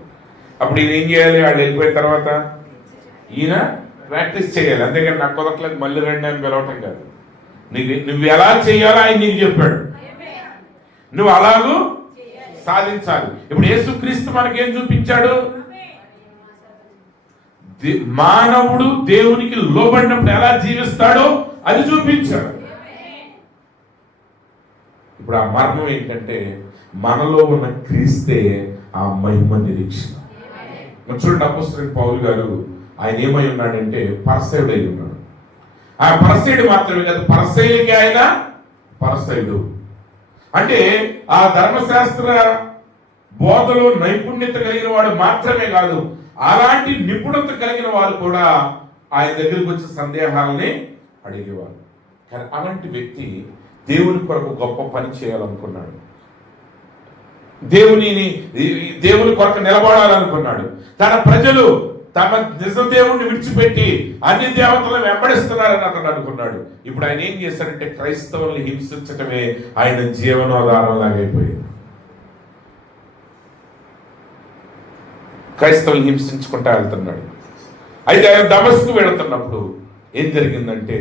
అప్పుడు ఈయన ఏం చేయాలి? వాళ్ళు వెళ్ళిపోయిన తర్వాత ఈయన ప్రాక్టీస్ చేయాలి. అంతేగాని నాకు కుదరట్లేదు మళ్ళీ రండి అని పిలవటం కాదు. నువ్వు ఎలా చేయాలో ఆయన నీకు చెప్పాడు, నువ్వు అలాగూ సాధించాలి. ఇప్పుడు యేసుక్రీస్తు మనకేం చూపించాడు? మానవుడు దేవునికి లోబడినప్పుడు ఎలా జీవిస్తాడో అది చూపించాడు. ఇప్పుడు ఆ మర్మం ఏంటంటే మనలో ఉన్న క్రీస్తే ఆ మహిమ నిరీక్షణ. చూడండి, అపోస్తలుడైన పౌలు గారు ఆయన ఏమై ఉన్నాడంటే పరసయుడు అయి ఉన్నాడు. ఆ పరసయుడు మాత్రమే కాదు, పరసయుడికి ఆయన పరసయుడు. అంటే ఆ ధర్మశాస్త్ర బోధలో నైపుణ్యత కలిగిన వాడు మాత్రమే కాదు, అలాంటి నిపుణత కలిగిన వారు కూడా ఆయన దగ్గరికి వచ్చి సందేహాలని అడిగేవారు. కానీ అలాంటి వ్యక్తి దేవుని కొరకు గొప్ప పని చేయాలనుకున్నాడు, దేవుని కొరకు నిలబడాలనుకున్నాడు. తన ప్రజలు తమ నిజ దేవుణ్ణి విడిచిపెట్టి అన్ని దేవతలను వెంబడిస్తున్నారని అతను అనుకున్నాడు. ఇప్పుడు ఆయన ఏం చేశాడంటే క్రైస్తవుల్ని హింసించటమే ఆయన జీవనోధారం లాగైపోయింది. క్రైస్తవుల్ని హింసించుకుంటా వెళ్తున్నాడు. అయితే ఆయన దమస్కు వెళుతున్నప్పుడు ఏం జరిగిందంటే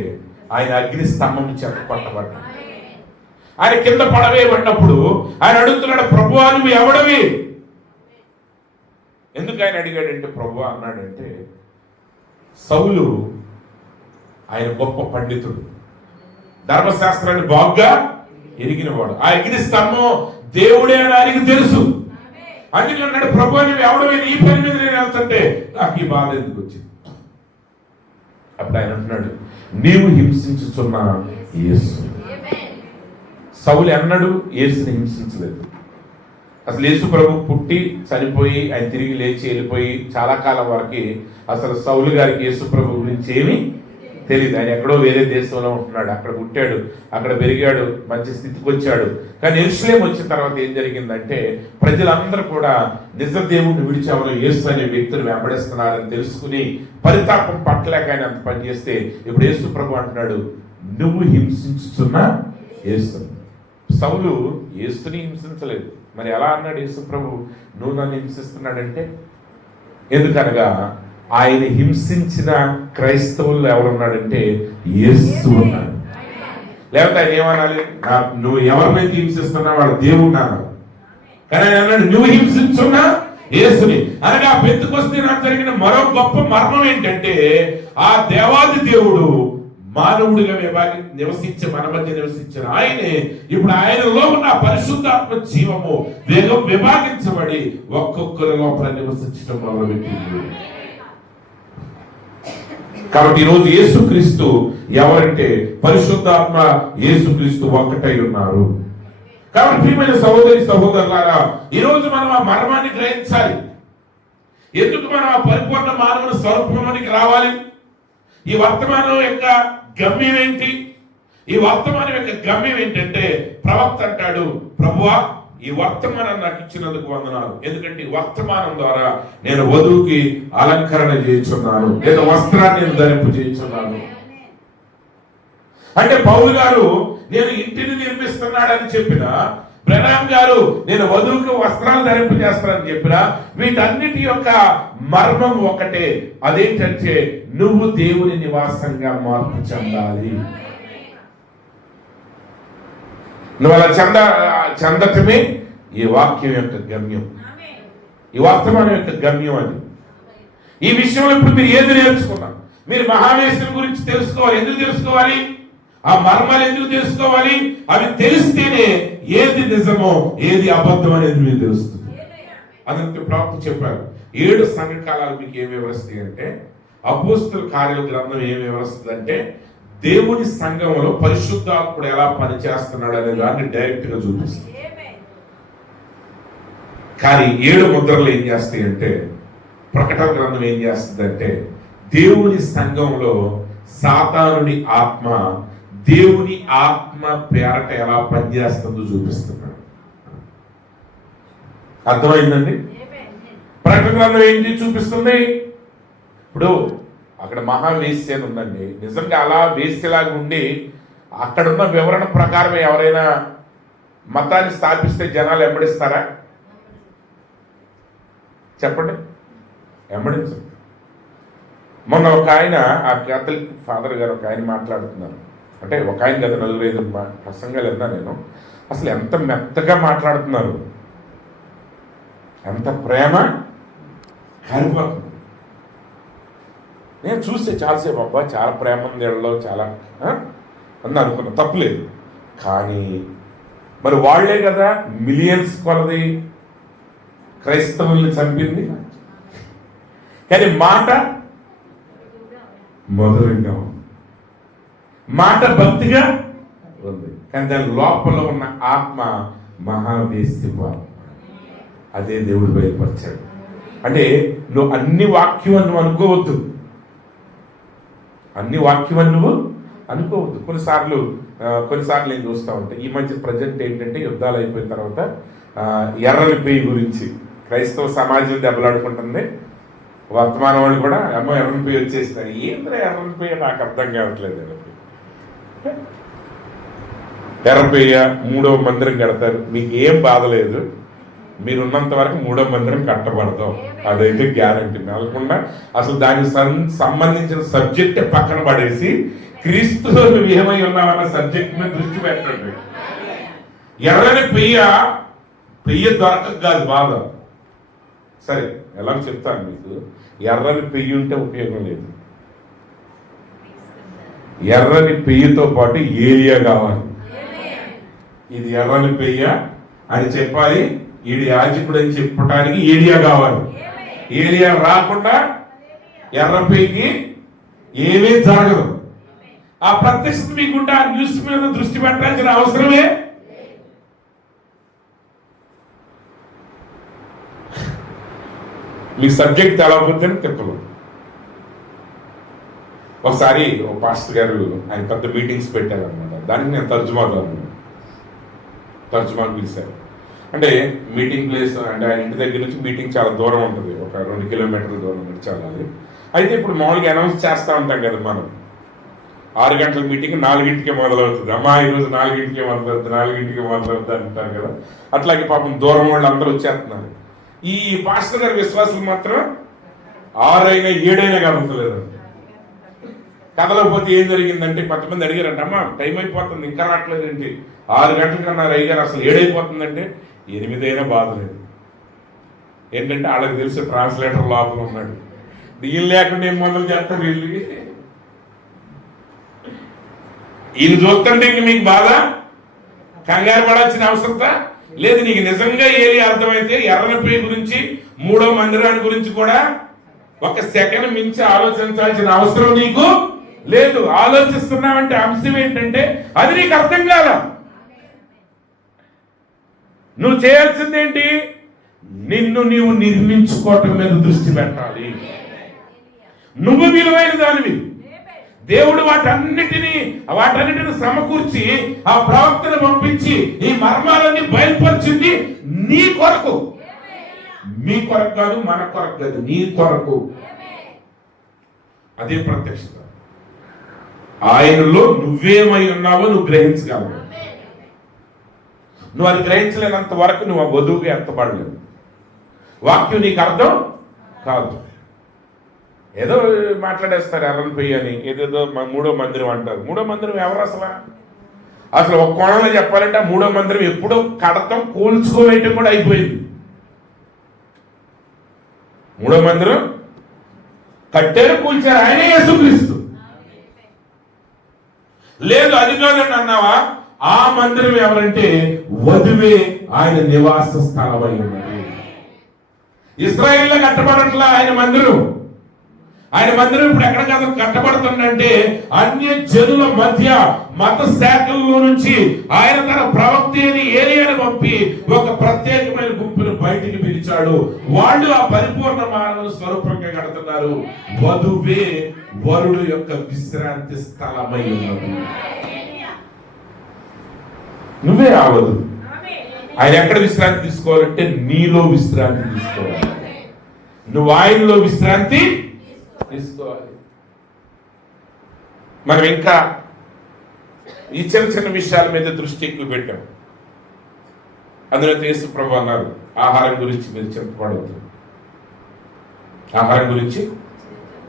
ఆయన అగ్ని స్తంభం చేత కొట్టబడ్డాడు. ఆయన కింద పడవేయబడినప్పుడు ఆయన అడుగుతున్నాడు, ప్రభువా నువ్వు ఎవడవి? ఎందుకు ఆయన అడిగాడంటే ప్రభువా అన్నాడంటే సౌలు ఆయన గొప్ప పండితుడు, ధర్మశాస్త్రాన్ని బాగుగా ఎరిగినవాడు. ఆ అగ్ని స్తంభం దేవుడే అని ఆయనకి తెలుసు. అందుకే అన్నాడు, ప్రభువా నువ్వు ఎవడవి? నీ పని మీద నేను వెళ్తుంటే నాకు ఈ బాధ ఎందుకు వచ్చింది? అప్పుడు ఆయన అంటున్నాడు, నీవు హింసించుతున్న యేసు. సౌలు అన్నాడు యేసుని హింసించలేదు. అసలు యేసు ప్రభు పుట్టి చనిపోయి ఆయన తిరిగి లేచి వెళ్ళిపోయి చాలా కాలం వరకు అసలు సౌలు గారికి యేసు ప్రభు గురించి ఏమీ తెలియదు. ఆయన ఎక్కడో వేరే దేశంలో ఉంటున్నాడు, అక్కడ పుట్టాడు, అక్కడ పెరిగాడు, మంచి స్థితికి వచ్చాడు. కానీ యెరూషలేం వచ్చిన తర్వాత ఏం జరిగిందంటే ప్రజలందరూ కూడా నిజ దేవుడిని విడిచేవారు యేసు అనే వ్యక్తిని వెంబడిస్తున్నారని తెలుసుకుని పరితాపం పట్టలేక ఆయన అంత పని చేస్తే ఇప్పుడు యేసు ప్రభు అంటున్నాడు, నువ్వు హింసించుతున్న యేసు. సౌలు యేసుని హింసించలేదు. మరి ఎలా అన్నాడు యేసు ప్రభు నువ్వు నన్ను హింసిస్తున్నాడంటే? ఎందుకనగా ఆయన హింసించిన క్రైస్తవులు ఎవరున్నాడంటే యేసు ఉన్నాడు. లేకపోతే ఆయన ఏమనాలి? నువ్వు ఎవరినైతే హింసిస్తున్నా వాడు దేవుడు అన్నాడు. కానీ ఆయన అన్నాడు నువ్వు హింసించున్నా యేసుని. అనగా పెంతెకొస్తే నాకు జరిగిన మరో గొప్ప మర్మం ఏంటంటే ఆ దేవాది దేవుడు మానవుడిగా నివసించి మన మధ్య నివసించిన ఆయనే ఇప్పుడు ఆయనలో ఉన్న పరిశుద్ధాత్మ జీవము విభాగించబడి ఒక్కొక్కరి లోపల నివసించడం మొదలుపెట్టింది. కాబట్టి ఈరోజు యేసుక్రీస్తు ఎవరంటే పరిశుద్ధాత్మ యేసుక్రీస్తు ఒక్కటై ఉన్నారు. కాబట్టి ప్రియమైన సహోదరి సహోదరులారా, ఈరోజు మనం ఆ మర్మాన్ని గ్రహించాలి. ఎందుకు మనం ఆ పరిపూర్ణ మానవ స్వరూపంలోనికి రావాలి? ఈ వర్తమానం యొక్క గమ్యం ఏంటి? ఈ వర్తమానం యొక్క గమ్యం ఏంటంటే ప్రవక్త అంటాడు, ప్రభువా ఈ వర్తమానం నాకు ఇచ్చినందుకు వందనాలు. ఎందుకంటే ఈ వర్తమానం ద్వారా నేను వధువుకి అలంకరణ చేయించున్నాను, లేదా వస్త్రాన్ని నేను ధరింపు చేయించున్నాను. అంటే పౌలు గారు నేను ఇంటిని నిర్మిస్తున్నాడని చెప్పిన, బ్రహ్నాం గారు నేను వధువుకి వస్త్రాలు ధరింపు చేస్తానని చెప్పిన, వీటన్నిటి యొక్క మర్మం ఒకటే. అదేంటంటే నువ్వు దేవుని నివాసంగా మార్పు చెందాలి. నువ్వు అలా చెందటమే ఈ వాక్యం యొక్క గమ్యం, ఈ వర్తమానం యొక్క గమ్యం. అది ఈ విషయంలో ఇప్పుడు మీరు ఏది నేర్చుకున్నారు? మీరు మహావేశం గురించి తెలుసుకోవాలి. ఎందుకు తెలుసుకోవాలి? ఆ మర్మాలు ఎందుకు తెలుసుకోవాలి? అవి తెలిస్తేనే ఏది నిజమో ఏది అబద్ధం అనేది మీకు తెలుస్తుంది. అదంతా ప్రవక్త చెప్పారు. 7 సంఘకాలాలు మీకు ఏం వివరిస్తాయి అంటే, అపోస్తల కార్యాల గ్రంథం ఏం వివరిస్తుంది అంటే దేవుని సంఘంలో పరిశుద్ధాత్ముడు ఎలా పనిచేస్తున్నాడు అనే దాన్ని డైరెక్ట్ గా చూపిస్తుంది. కానీ 7 ముద్రలు ఏం చేస్తాయి అంటే, ప్రకటన గ్రంథం ఏం చేస్తుంది అంటే దేవుని సంఘంలో సాతానుడి ఆత్మ దేవుని ఆత్మ పేరట ఎలా పనిచేస్తుందో చూపిస్తున్నాడు. అర్థమైందండి? ప్రకటన గ్రంథం ఏంటి చూపిస్తుంది? ఇప్పుడు అక్కడ మహావేశ్య అని ఉందండి. నిజంగా అలా వేశ్యలాగా ఉండి అక్కడున్న వివరణ ప్రకారం ఎవరైనా మతాన్ని స్థాపిస్తే జనాలు వెంబడిస్తారా? చెప్పండి, వెంబడించరు. మొన్న ఒక ఆయన, ఆ క్యాథలిక్ ఫాదర్ గారు ఒక ఆయన మాట్లాడుతున్నారు. అంటే ఒక ఆయన కదా, 4-5 ప్రసంగాలు విన్నా నేను. అసలు ఎంత మెత్తగా మాట్లాడుతున్నారు, ఎంత ప్రేమ కారిపోతుంది. నేను చూస్తే చాలాసేపు అబ్బా చాలా ప్రేమ ఉంది వీళ్ళలో, చాలా అని అనుకున్నా, తప్పులేదు. కానీ మరి వాళ్లే కదా మిలియన్స్ కొలది క్రైస్తవుల్ని చంపింది. కానీ మాట మధురంగా ఉంది, మాట భక్తిగా ఉంది. కానీ దాని లోపల ఉన్న ఆత్మ మహావేశ్యపు ఆత్మ. అదే దేవుడు బయలుపరిచాడు. అంటే నువ్వు అన్ని వాక్యం నువ్వు అనుకోవద్దు, అన్ని వాక్యం నువ్వు అనుకోవద్దు. కొన్నిసార్లు నేను చూస్తూ ఉంటాను. ఈ మధ్య ప్రజెంట్ ఏంటంటే యుద్ధాలు అయిపోయిన తర్వాత ఎర్రని పేయి గురించి క్రైస్తవ సమాజం దెబ్బలాడుకుంటుంది. వర్తమానం వాళ్ళు కూడా అమ్మ ఎర్రని పేయి వచ్చేసినారు. ఏంద్ర ఎర్రని పేయ నాకు అర్థం కావట్లేదు. ఎర్రపేయ 3వ మందిరం కడతారు, మీకు ఏం బాధ లేదు, మీరున్నంత వరకు 3వ మందిరం కట్టబడతాం, అదైతే గ్యారంటీ. నెలకుండా అసలు దానికి సంబంధించిన సబ్జెక్టే పక్కన పడేసి క్రీస్తులో నువ్వు ఏమై ఉన్నావన్న సబ్జెక్ట్ మీద దృష్టి పెట్టండి. ఎర్రని పెయ్య దొరకక కాదు బాధ. సరే ఎలా చెప్తాను మీకు, ఎర్రని పెయ్యి ఉంటే ఉపయోగం లేదు. ఎర్రని పెయ్యితో పాటు ఏరియా కావాలి. ఇది ఎర్రని పెయ్య అని చెప్పాలి, ఈడి యాజకుడు అని చెప్పడానికి ఏరియా కావాలి. ఏరియా రాకుండా ఎర్ర పెయ్యికి ఏమీ జరగదు. ఆ ప్రత్యక్షత మీకుంటే ఆ న్యూస్ మీద దృష్టి పెట్టాల్సిన అవసరమే. మీ సబ్జెక్ట్ తెలవకపోతే తిప్పలు. ఒకసారి ఒక పాస్టర్ గారు ఆయన పెద్ద మీటింగ్స్ పెట్టారనమాట. దానికి నేను తర్జుమాకు పిలిచారు. అంటే మీటింగ్ ప్లేస్ అంటే ఆయన ఇంటి దగ్గర నుంచి మీటింగ్ చాలా దూరం ఉంటుంది, ఒక 2 కిలోమీటర్ల దూరం నడిచాలి. అయితే ఇప్పుడు మామూలుగా అనౌన్స్ చేస్తూ ఉంటాం కదా మనం, 6 గంటల మీటింగ్ 4ంటికే మొదలవుతుంది. అమ్మా ఈరోజు 4ంటికే మొదలవుతుంది అంటారు కదా. అట్లాగే పాపం దూరం వాళ్ళు అందరూ వచ్చేస్తున్నారు. ఈ పాస్టర్ గారి విశ్వాసులు మాత్రం 6 అయినా 7 అయినా కదలలేదు. కదలకపోతే ఏం జరిగిందంటే కొంతమంది అడిగారంట, అమ్మా టైం అయిపోతుంది ఇంకా రావట్లేదు ఏంటి, 6 గంటలకు అన్నారు అయ్యారు, అసలు 7 అయిపోతుందంటే 8 అయినా బాధ లేదు. ఏంటంటే వాళ్ళకి తెలిసి ట్రాన్స్లేటర్ లోపల ఉన్నాడు, దీని లేకుండా ఏం మొదలు చేస్తారు వీళ్ళు. ఈయన చూస్తుంటే ఇంక మీకు బాధ, కంగారు పడాల్సిన అవసరత లేదు. నీకు నిజంగా ఏది అర్థమైతే ఎర్రనపల్లి గురించి, మూడో మందిరాన్ని గురించి కూడా ఒక సెకండ్ మించి ఆలోచించాల్సిన అవసరం నీకు లేదు. ఆలోచిస్తున్నావంటే అంశం ఏంటంటే అది నీకు అర్థం కాల. నువ్వు చేయాల్సిందేంటి? నిన్ను నీవు నిర్మించుకోవటం మీద దృష్టి పెట్టాలి. నువ్వు విలువైన దానివి. దేవుడు వాటన్నిటిని సమకూర్చి ఆ ప్రవక్తను పంపించి ఈ మర్మాలన్నీ బయలుపరిచింది నీ కొరకు. మీ కొరకు కాదు, మన కొరకు కాదు, నీ కొరకు. అదే ప్రత్యక్షత. ఆయనలో నువ్వేమై ఉన్నావో నువ్వు గ్రహించగలవు. నువ్వు అది గ్రహించలేనంత వరకు నువ్వు ఆ వధువుగా ఎత్తపడలేవు. వాక్యం నీకు అర్థం కాదు. ఏదో మాట్లాడేస్తారు ఎర్రనపల్లి అని, ఏదేదో మూడో మందిరం అంటారు. మూడో మందిరం ఎవరు అసలు ఒక కోణంలో చెప్పాలంటే ఆ మూడో మందిరం ఎప్పుడో కడతం కూల్చుకోవేయటం కూడా అయిపోయింది. మూడో మందిరం కట్టారు, కూల్చారు, ఆయనే యేసుక్రీస్తు. లేదు అది కాదండి అన్నావా, ఆ మందిరం ఎవరంటే వధువే ఆయన నివాస స్థలమై ఉన్నది. ఇశ్రాయేల్లో కట్టబడట్లా ఆయన మందిరం. ఆయన మందిరం ఇప్పుడు ఎక్కడ కట్టబడుతుందంటే అన్య జనుల మధ్య మత శాఖల్లో నుంచి ఆయన తన ప్రవక్త ఏలియాను పంపి ఒక ప్రత్యేకమైన గుంపును బయటికి పిలిచాడు. వాళ్ళు ఆ పరిపూర్ణ మానవ స్వరూపంగా కడుతున్నారు. వధువే వరుడు యొక్క విశ్రాంతి స్థలమై ఉన్నది. నువ్వే ఆ వధువు. ఆయన ఎక్కడ విశ్రాంతి తీసుకోవాలంటే నీలో విశ్రాంతి తీసుకోవాలి. నువ్వు ఆయనలో విశ్రాంతి తీసుకోవాలి. మనం ఇంకా ఈ చిన్న చిన్న విషయాల మీద దృష్టి ఎక్కువ పెట్టాం. అందులో యేసు ప్రభువు అన్నారు, ఆహారం గురించి మీరు చింతపడవద్దు. ఆహారం గురించి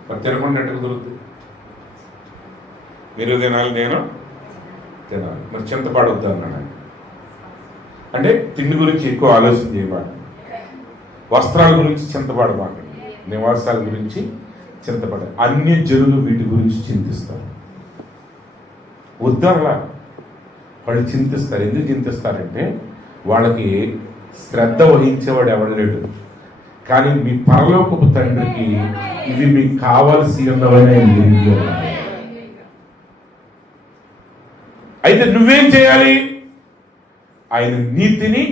మరి తినకుండా కుదురుతుంది. మీరు తినాలి, నేను తినాలి, మరి చింతపడవద్దు అన్నాడు. అంటే తిండి గురించి ఎక్కువ ఆలోచన చేయబాక, వస్త్రాల గురించి చింతపడబాక, నివాసాల గురించి చింతపడ. అన్య జనులు వీటి గురించి చింతిస్తారు. వద్దలా వాళ్ళు చింతిస్తారు. ఎందుకు చింతిస్తారంటే వాళ్ళకి శ్రద్ధ వహించేవాడు ఎవడు లేడు. కానీ మీ పరలోకపు తండ్రికి ఇవి మీకు కావాల్సి ఉన్నవనే. అయితే నువ్వేం చేయాలి? ఆయన నీతిని,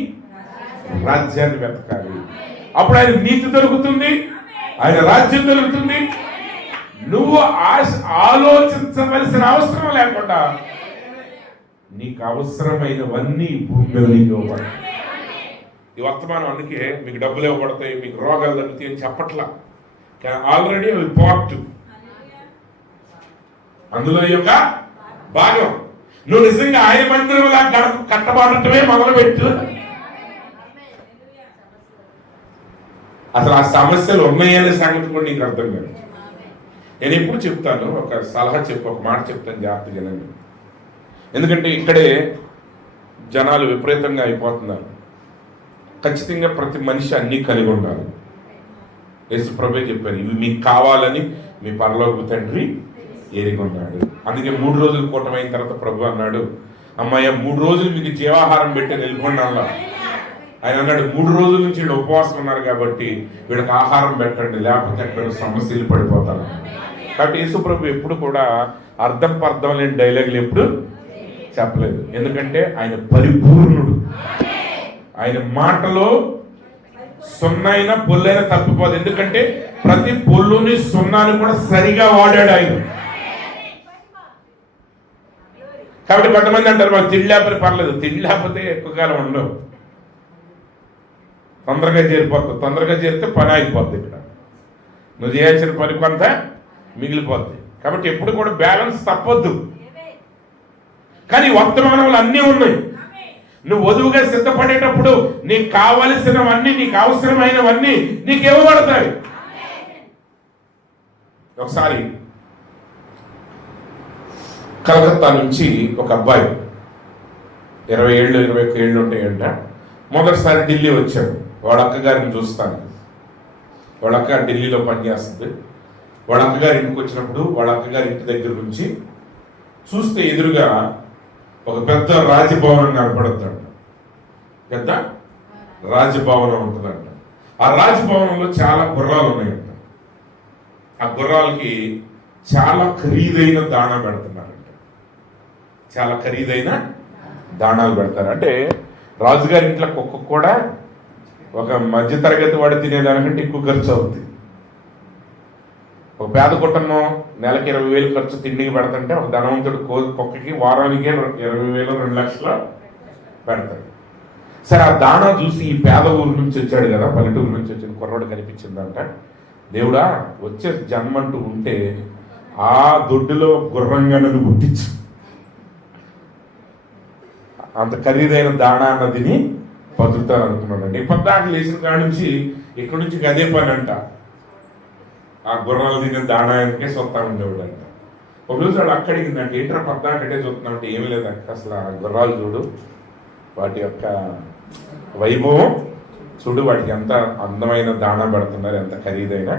రాజ్యాన్ని వెతకాలి. అప్పుడు ఆయన నీతి దొరుకుతుంది, ఆయన రాజ్యం దొరుకుతుంది. నువ్వు ఆలోచించవలసిన అవసరం లేకుండా నీకు అవసరమైనవన్నీ భూమి మీద నీకు ఇవ్వబడతాయి. ఈ వర్తమానం అందుకే మీకు డబ్బులు ఇవ్వబడతాయి, మీకు రోగాలు తగ్గుతాయి అని చెప్పట్లా. ఆల్రెడీ అవి పార్ట్, అందులో యొక్క భాగం. నువ్వు నిజంగా ఆయన మందిరంలా కట్టబడటమే మొదలుపెట్టు. అసలు ఆ సమస్యలు ఉన్నాయనే సంగతి కూడా నీకు అర్థం కాదు. నేను ఎప్పుడు చెప్తాను, ఒక సలహా ఒక మాట చెప్తాను, జాగ్రత్తగా వినండి. ఎందుకంటే ఇక్కడే జనాలు విపరీతంగా అయిపోతున్నారు. ఖచ్చితంగా ప్రతి మనిషి అన్నీ కలిగి ఉండాలి. యేసు ప్రభువే చెప్పారు, ఇవి మీకు కావాలని మీ పరలోకపు తండ్రి ఎరిగొన్నాడు. అందుకే 3 రోజులు కూటమైన తర్వాత ప్రభు అన్నాడు, అమ్మాయ 3 రోజులు మీకు జీవాహారం పెట్టి వెళ్ళిపోండి అలా. ఆయన అన్నాడు, 3 రోజుల నుంచి వీడు ఉపవాసం ఉన్నారు కాబట్టి వీళ్ళకి ఆహారం పెట్టండి, లేకపోతే ఎక్కడ సమస్యలు పడిపోతారు. కాబట్టి యేసు ప్రభు ఎప్పుడు కూడా అర్థం పర్థం లేని డైలాగులు ఎప్పుడు చెప్పలేదు. ఎందుకంటే ఆయన పరిపూర్ణుడు. ఆయన మాటలో సున్నైనా పొల్లైనా తప్పిపోదు. ఎందుకంటే ప్రతి పొల్లుని సున్నాను కూడా సరిగా వాడాడు ఆయన. కాబట్టి కొంతమంది అంటారు, వాళ్ళు తిండి లేకపోతే పర్లేదు, తిండి లేకపోతే ఎక్కువ కాలం ఉండవు, తొందరగా చేరిపోతుంది. తొందరగా చేరితే పని ఆగిపోద్ది. ఇక్కడ నువ్వు చేయాల్సిన పని కొంత మిగిలిపోద్ది. కాబట్టి ఎప్పుడు కూడా బ్యాలెన్స్ తప్పొద్దు. కానీ వర్తమానంలో అన్నీ ఉన్నాయి. నువ్వు వధువుగా సిద్ధపడేటప్పుడు నీకు కావలసినవన్నీ, నీకు అవసరమైనవన్నీ నీకు ఇవ్వబడతాయి. ఒకసారి కలకత్తా నుంచి ఒక అబ్బాయి 20 ఏళ్ళు 21 ఏళ్ళు ఉంటాయంట. మొదటిసారి ఢిల్లీ వచ్చాడు. వాళ్ళ అక్కగారిని చూస్తాను. వాళ్ళ అక్క ఢిల్లీలో పనిచేస్తుంది. వాళ్ళ అక్కగారి ఇంటికి వచ్చినప్పుడు వాళ్ళ అక్కగారి ఇంటి దగ్గర నుంచి చూస్తే ఎదురుగా ఒక పెద్ద రాజభవనం కనపడుతుందంట. పెద్ద రాజభవనం ఉంటుందంట. ఆ రాజభవనంలో చాలా గుర్రాలు ఉన్నాయంట. ఆ గుర్రాలకి చాలా ఖరీదైన దాణా పెడుతున్నారంట. చాలా ఖరీదైన దాణాలు పెడతారు. అంటే రాజుగారి ఇంట్లో కుక్క కూడా ఒక మధ్య తరగతి వాడు తినేదానికంటే ఎక్కువ ఖర్చు అవుతుంది. ఒక పేద కుటుంబం నెలకి 20,000 ఖర్చు తిండికి పెడతంటే ఒక ధనవంతుడు కుక్కకి వారానికే 20,000 2 లక్షలు పెడతాడు. సరే, ఆ దాణా చూసి ఈ పేద ఊరు నుంచి వచ్చాడు కదా, పల్లెటూరు నుంచి వచ్చిన కుర్రోడు కనిపించిందంట. దేవుడా, వచ్చే జన్మంటూ ఉంటే ఆ దొడ్డులో గుర్రంగా నన్ను గుర్తించు, అంత ఖరీదైన దాణా అన్నదిని బతుకుతాను అనుకున్నాడండి. పొద్దాక లేచిన కాడి నుంచి ఇక్కడి నుంచి అదే పని అంట. ఆ గుర్రాలు తినే దాణానికే సొత్తా ఉండేవాడు అంట. ఒకరోజు వాడు అక్కడికి అంటే ఏంటో పొద్దాకటే చూస్తున్నావు అంటే ఏమి లేదు అక్క, అసలు ఆ గుర్రాలు చూడు, వాటి యొక్క వైభవం చూడు, వాటికి ఎంత అందమైన దాణా పెడుతున్నారు, ఎంత ఖరీదైన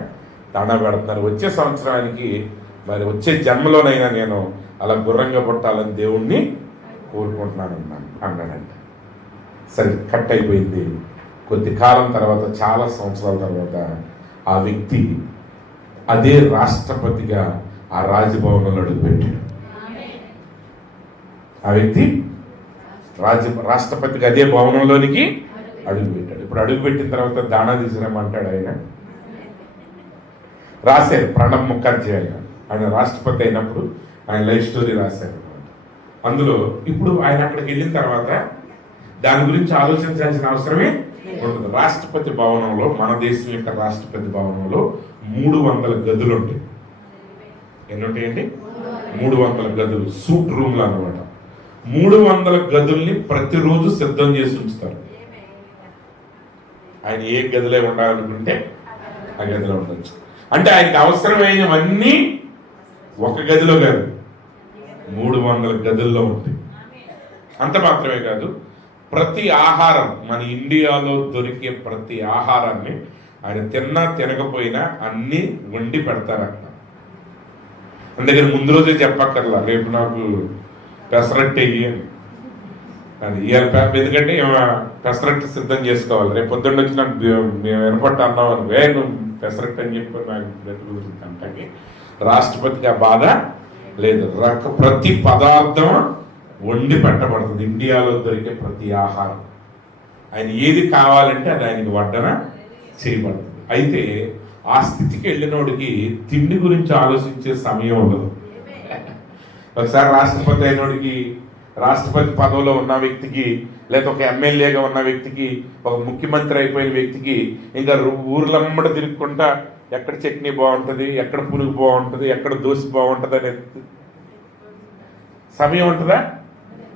దాణా పెడుతున్నారు. వచ్చే సంవత్సరానికి మరి వచ్చే జన్మలోనైనా నేను అలా గుర్రంగా పుట్టాలని దేవుణ్ణి కోరుకుంటున్నాను అన్నాడంట. సరే, కట్ అయిపోయింది. కొద్ది కాలం తర్వాత, చాలా సంవత్సరాల తర్వాత ఆ వ్యక్తి అదే రాష్ట్రపతిగా ఆ రాజభవనంలో అడుగుపెట్టాడు. ఆ వ్యక్తి రాష్ట్రపతిగా అదే భవనంలోనికి అడుగుపెట్టాడు. ఇప్పుడు అడుగుపెట్టిన తర్వాత దాణా తీసుకురమ్మంటాడు ఆయన. రాశారు ప్రణబ్ ముఖర్జీ ఆయన రాష్ట్రపతి అయినప్పుడు ఆయన లైఫ్ స్టోరీ రాశారు. అందులో ఇప్పుడు ఆయన అక్కడికి వెళ్ళిన తర్వాత దాని గురించి ఆలోచించాల్సిన అవసరమే ఉండదు. రాష్ట్రపతి భవనంలో, మన దేశం యొక్క రాష్ట్రపతి భవనంలో 300 గదులు ఉంటాయి. ఎన్ని ఉంటాయండి? 300 గదులు, సూట్ రూమ్లు అన్నమాట. 300 గదుల్ని ప్రతిరోజు సిద్ధం చేసి ఉంచుతారు. ఆయన ఏ గదిలో ఉండాలనుకుంటే ఆ గదిలో ఉండొచ్చు. అంటే ఆయనకి అవసరమైనవన్నీ ఒక గదిలో కాదు, 300 గదుల్లో ఉంటాయి. అంత మాత్రమే కాదు, ప్రతి ఆహారం, మన ఇండియాలో దొరికే ప్రతి ఆహారాన్ని ఆయన తిన్నా తినకపోయినా అన్ని వండి పెడతారంట. అందుకని ముందు రోజే చెప్పక్కర్లా, రేపు నాకు పెసరట్టు వెయ్యి అని. ఎందుకంటే పెసరట్టు సిద్ధం చేసుకోవాలి. రేపు పొద్దున్న వచ్చి నాకు మేము వినపట్టు అన్నాం అని, నువ్వు పెసరట్టు అని చెప్పి నాకు అంటే రాష్ట్రపతికి ఆ బాధ లేదు. ప్రతి పదార్థం వండి పెట్టబడుతుంది. ఇండియాలో దొరికే ప్రతి ఆహారం ఆయన ఏది కావాలంటే అది ఆయనకి వడ్డన చేయబడుతుంది. అయితే ఆ స్థితికి వెళ్ళినోడికి తిండి గురించి ఆలోచించే సమయం ఉండదు. ఒకసారి రాష్ట్రపతి అయినోడికి, రాష్ట్రపతి పదవిలో ఉన్న వ్యక్తికి, లేదా ఒక ఎమ్మెల్యేగా ఉన్న వ్యక్తికి, ఒక ముఖ్యమంత్రి అయిపోయిన వ్యక్తికి ఇంకా ఊర్లమ్మడ తిరుగుకుంటా ఎక్కడ చట్నీ బాగుంటుంది, ఎక్కడ పులుగు బాగుంటుంది, ఎక్కడ దోశ బాగుంటుంది అనే సమయం ఉంటుందా?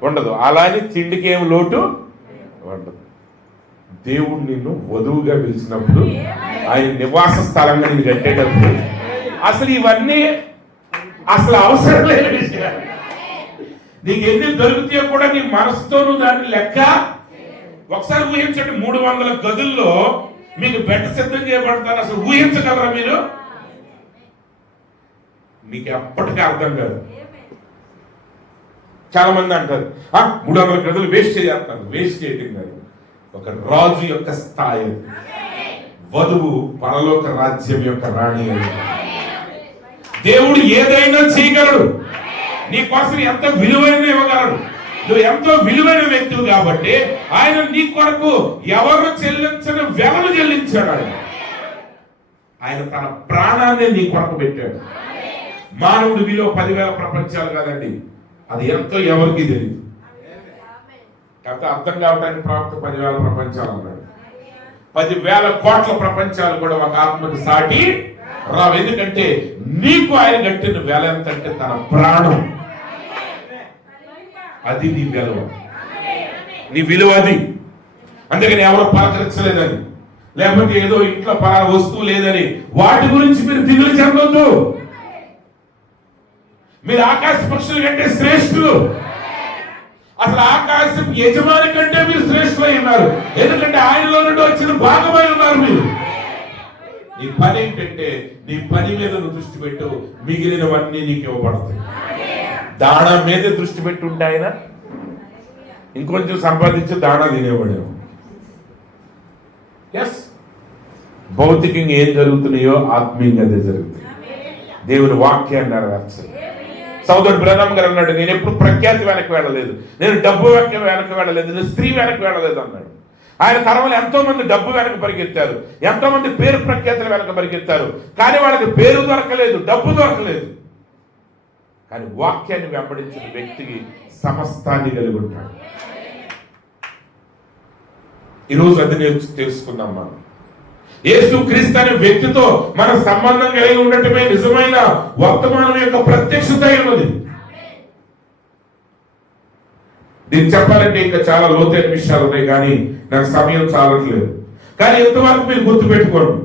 ఉండదు. అలానే తిండికి ఏం లోటు ఉండదు. దేవుడు నిన్ను వధువుగా పిలిచినప్పుడు, ఆయన నివాస స్థలంగా నేను కట్టేటప్పుడు అసలు ఇవన్నీ అసలు అవసరం లేని విషయాలు. నీకు ఎన్ని దొరుకుతాయో కూడా నీ మనసుతో దాన్ని లెక్క. ఒకసారి ఊహించండి, 300 గదుల్లో మీకు బెడ్ సిద్ధం చేయబడతారు. అసలు ఊహించగలరా మీరు? మీకు ఎప్పటికీ అర్థం కాదు. చాలా మంది అంటారు 300 గదులు వేస్ట్ చేయాలి. వేస్ట్ చేయటం కాదు, ఒక రాజు యొక్క స్థాయి. వధువు పరలోక రాజ్యం యొక్క రాణి. దేవుడు ఏదైనా చేయగలడు. నీ కోసం ఎంత విలువైన ఇవ్వగలడు. నువ్వు ఎంతో విలువైన వ్యక్తులు కాబట్టి ఆయన నీ కొరకు ఎవరు చెల్లించని వెలను చెల్లించాడు. ఆయన తన ప్రాణాన్ని నీ కొరకు పెట్టాడు. మానవుడి విలువ 10,000 ప్రపంచాలు కాదండి, అది ఎంతో ఎవరికి తెలియదు. కాకపోతే అర్థం కావడానికి ప్రవక్త 10,000 ప్రపంచాలు అన్నాడు. 10,000 కోట్ల ప్రపంచాలు కూడా ఒక ఆత్మకి సాటి రావు. ఎందుకంటే నీకు ఆయన కట్టిన వెల ఎంత అంటే తన ప్రాణం. అది నీ విలువ, నీ విలువ అది. అందుకని ఎవరో పలకరించలేదని, లేకపోతే ఏదో ఇంట్లో పలానా వస్తువు లేదని వాటి గురించి మీరు దిగులు చెందొద్దు. మీరు ఆకాశ పక్షుల కంటే శ్రేష్ఠులు. అసలు ఆకాశం యజమాని కంటే మీరు శ్రేష్ఠులై ఉన్నారు. ఎందుకంటే ఆయనలో నుండి వచ్చిన భాగమై ఉన్నారు మీరు. నీ పని ఏంటంటే నీ పని మీద నువ్వు దృష్టి పెట్టు, మిగిలినవన్నీ నీకు ఇవ్వబడతాయి. దాణా మీదే దృష్టి పెట్టి ఉంటే ఆయన ఇంకొంచెం సంపాదించి దాణా తినేవాడేమో. ఎస్, భౌతికంగా ఏం జరుగుతున్నాయో ఆత్మీయంగా అదే జరుగుతుంది. దేవుని వాక్యాన్ని నెరవేర్చాలి. సోదరుడు బ్రహ్మ గారు అన్నాడు, నేను ఎప్పుడు ప్రఖ్యాతి వెనక్కి వెళ్ళలేదు, నేను డబ్బు వెనక్కి వెళ్ళలేదు, నేను స్త్రీ వెనక్కి వెళ్ళలేదు అన్నాడు. ఆయన తరంలో ఎంతో మంది డబ్బు వెనక పరిగెత్తారు, ఎంతో మంది పేరు ప్రఖ్యాతులు వెనక పరిగెత్తారు, కానీ వాళ్ళకి పేరు దొరకలేదు, డబ్బు దొరకలేదు. కానీ వాక్యాన్ని వెంబడించిన వ్యక్తికి సమస్తాన్ని కలిగి ఉంటాడు. ఈరోజు అది తెలుసుకుందాం. మనం యేసుక్రీస్తు అనే వ్యక్తితో మన సంబంధం కలిగి ఉండటమే నిజమైన వర్తమానం యొక్క ప్రత్యక్షత ఉన్నది. దీన్ని చెప్పాలంటే ఇంకా చాలా లోతైన విషయాలు ఉన్నాయి, కానీ నాకు సమయం చాలట్లేదు. కానీ ఎంతవరకు మీరు గుర్తుపెట్టుకోండి,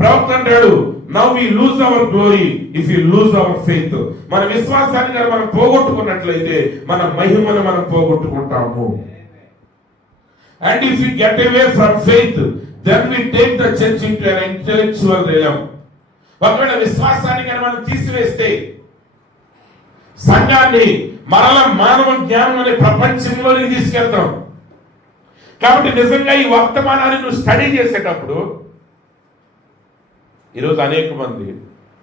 ప్రవక్త అంటాడు, now we lose our glory if you lose our faith. మన విశ్వాసాన్ని కానీ మనం పోగొట్టుకున్నట్లయితే మన మహిమను మనం పోగొట్టుకుంటాము. And if you get away from faith then we take the church into an intellectual realm. ఒకవేళ విశ్వాసాన్ని కానీ మనం తీసివేస్తే సంఘాన్ని మరల మానవ జ్ఞానం అనే ప్రపంచంలోకి తీసుకెళ్తాం. కాబట్టి నిజంగా ఈ వర్తమానాన్ని నువ్వు స్టడీ చేసేటప్పుడు ఈరోజు అనేక మంది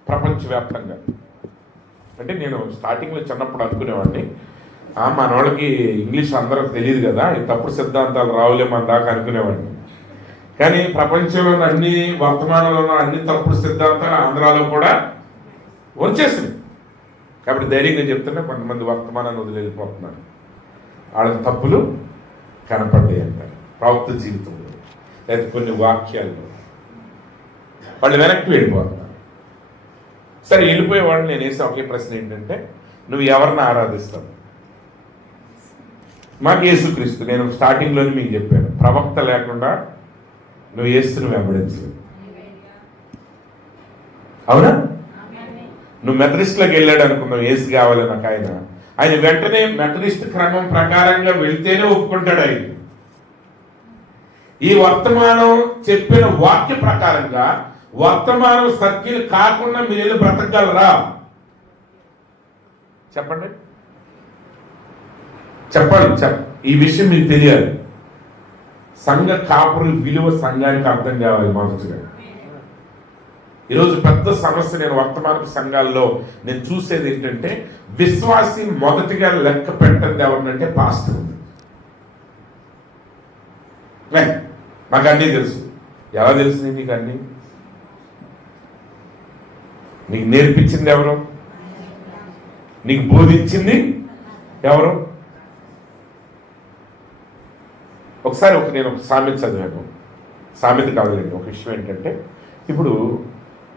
ప్రపంచవ్యాప్తంగా, అంటే నేను స్టార్టింగ్లో చిన్నప్పుడు అనుకునేవాడిని, మన వాళ్ళకి ఇంగ్లీష్ అందరికి తెలియదు కదా, ఈ తప్పుడు సిద్ధాంతాలు రావులే మన దాకా అనుకునేవాడిని. కానీ ప్రపంచంలో అన్ని వర్తమానంలో అన్ని తప్పుడు సిద్ధాంతాలు ఆంధ్రాలో కూడా వచ్చేసినాయి. కాబట్టి ధైర్యంగా చెప్తున్నా, కొంతమంది వర్తమానాన్ని వదిలేకపోతున్నారు, వాళ్ళకి తప్పులు కనపడ్డాయి అంటారు ప్రవక్త జీవితంలో, లేదా కొన్ని వాక్యాల్లో వాళ్ళు వెనక్కి వెళ్ళిపోతున్నారు. సరే, వెళ్ళిపోయే వాళ్ళు నేను వేసే ఒకే ప్రశ్న ఏంటంటే, నువ్వు ఎవరిని ఆరాధిస్తావు? మాకు యేసుక్రీస్తు. నేను స్టార్టింగ్లోనే మీకు చెప్పాను, ప్రవక్త లేకుండా నువ్వు యేసుని వెంబడించలేవు. అవునా? నువ్వు మెథడిస్ట్లోకి వెళ్ళాడు అనుకున్నావు, యేసు కావాలి నాకు ఆయన వెంటనే మెథడిస్ట్ క్రమం ప్రకారంగా వెళ్తేనే ఒప్పుకుంటాడు. ఆయన ఈ వర్తమానం చెప్పిన వాక్య ప్రకారంగా వర్తమానం సర్కిల్ కాకుండా మీరు వెళ్ళి బ్రతకగలరా? చెప్పండి. ఈ విషయం మీకు తెలియాలి. సంఘ కాపురుల విలువ సంఘానికి అర్థం కావాలి మొదటిగా. ఈరోజు పెద్ద సమస్య నేను వర్తమాన సంఘాల్లో నేను చూసేది ఏంటంటే, విశ్వాసి మొదటిగా లెక్క పెట్టండి ఎవరినంటే పాస్టర్. నాకు అన్నీ తెలుసు. ఎలా తెలిసింది నీకు? అన్నీ నీకు నేర్పించింది ఎవరు? నీకు బోధించింది ఎవరు? ఒకసారి నేను ఒక సామెత చదివాను. సామెత కాదులేండి, ఒక విషయం ఏంటంటే, ఇప్పుడు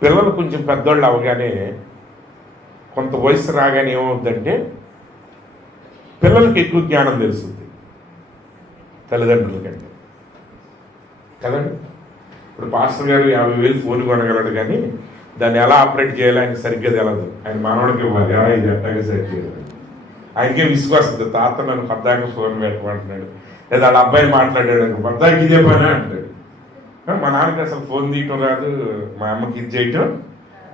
పిల్లలు కొంచెం పెద్దోళ్ళు అవగానే, కొంత వయసు రాగానే ఏమవుతుందంటే పిల్లలకి ఎక్కువ జ్ఞానం తెలుస్తుంది తల్లిదండ్రుల కంటే కదండి. ఇప్పుడు పాస్టర్ గారు 50,000 ఫోన్ కొనగలడు, కానీ దాన్ని ఎలా ఆపరేట్ చేయాలో ఆయన సరిగ్గా తెలదు. ఆయన మనవడికి ఇవ్వాలి, ఇది ఎట్టాగా సరి చేయాలి. ఆయనకే విశ్వాసం, తాత నన్ను పద్దాక ఫోన్ పెట్టమంటున్నాడు, లేదా వాళ్ళ అబ్బాయి మాట్లాడాడు, పద్దాకి ఇదే పని అంటాడు. మా నాన్నకి అసలు ఫోన్ తీయటం రాదు, మా అమ్మకి ఇది చేయటం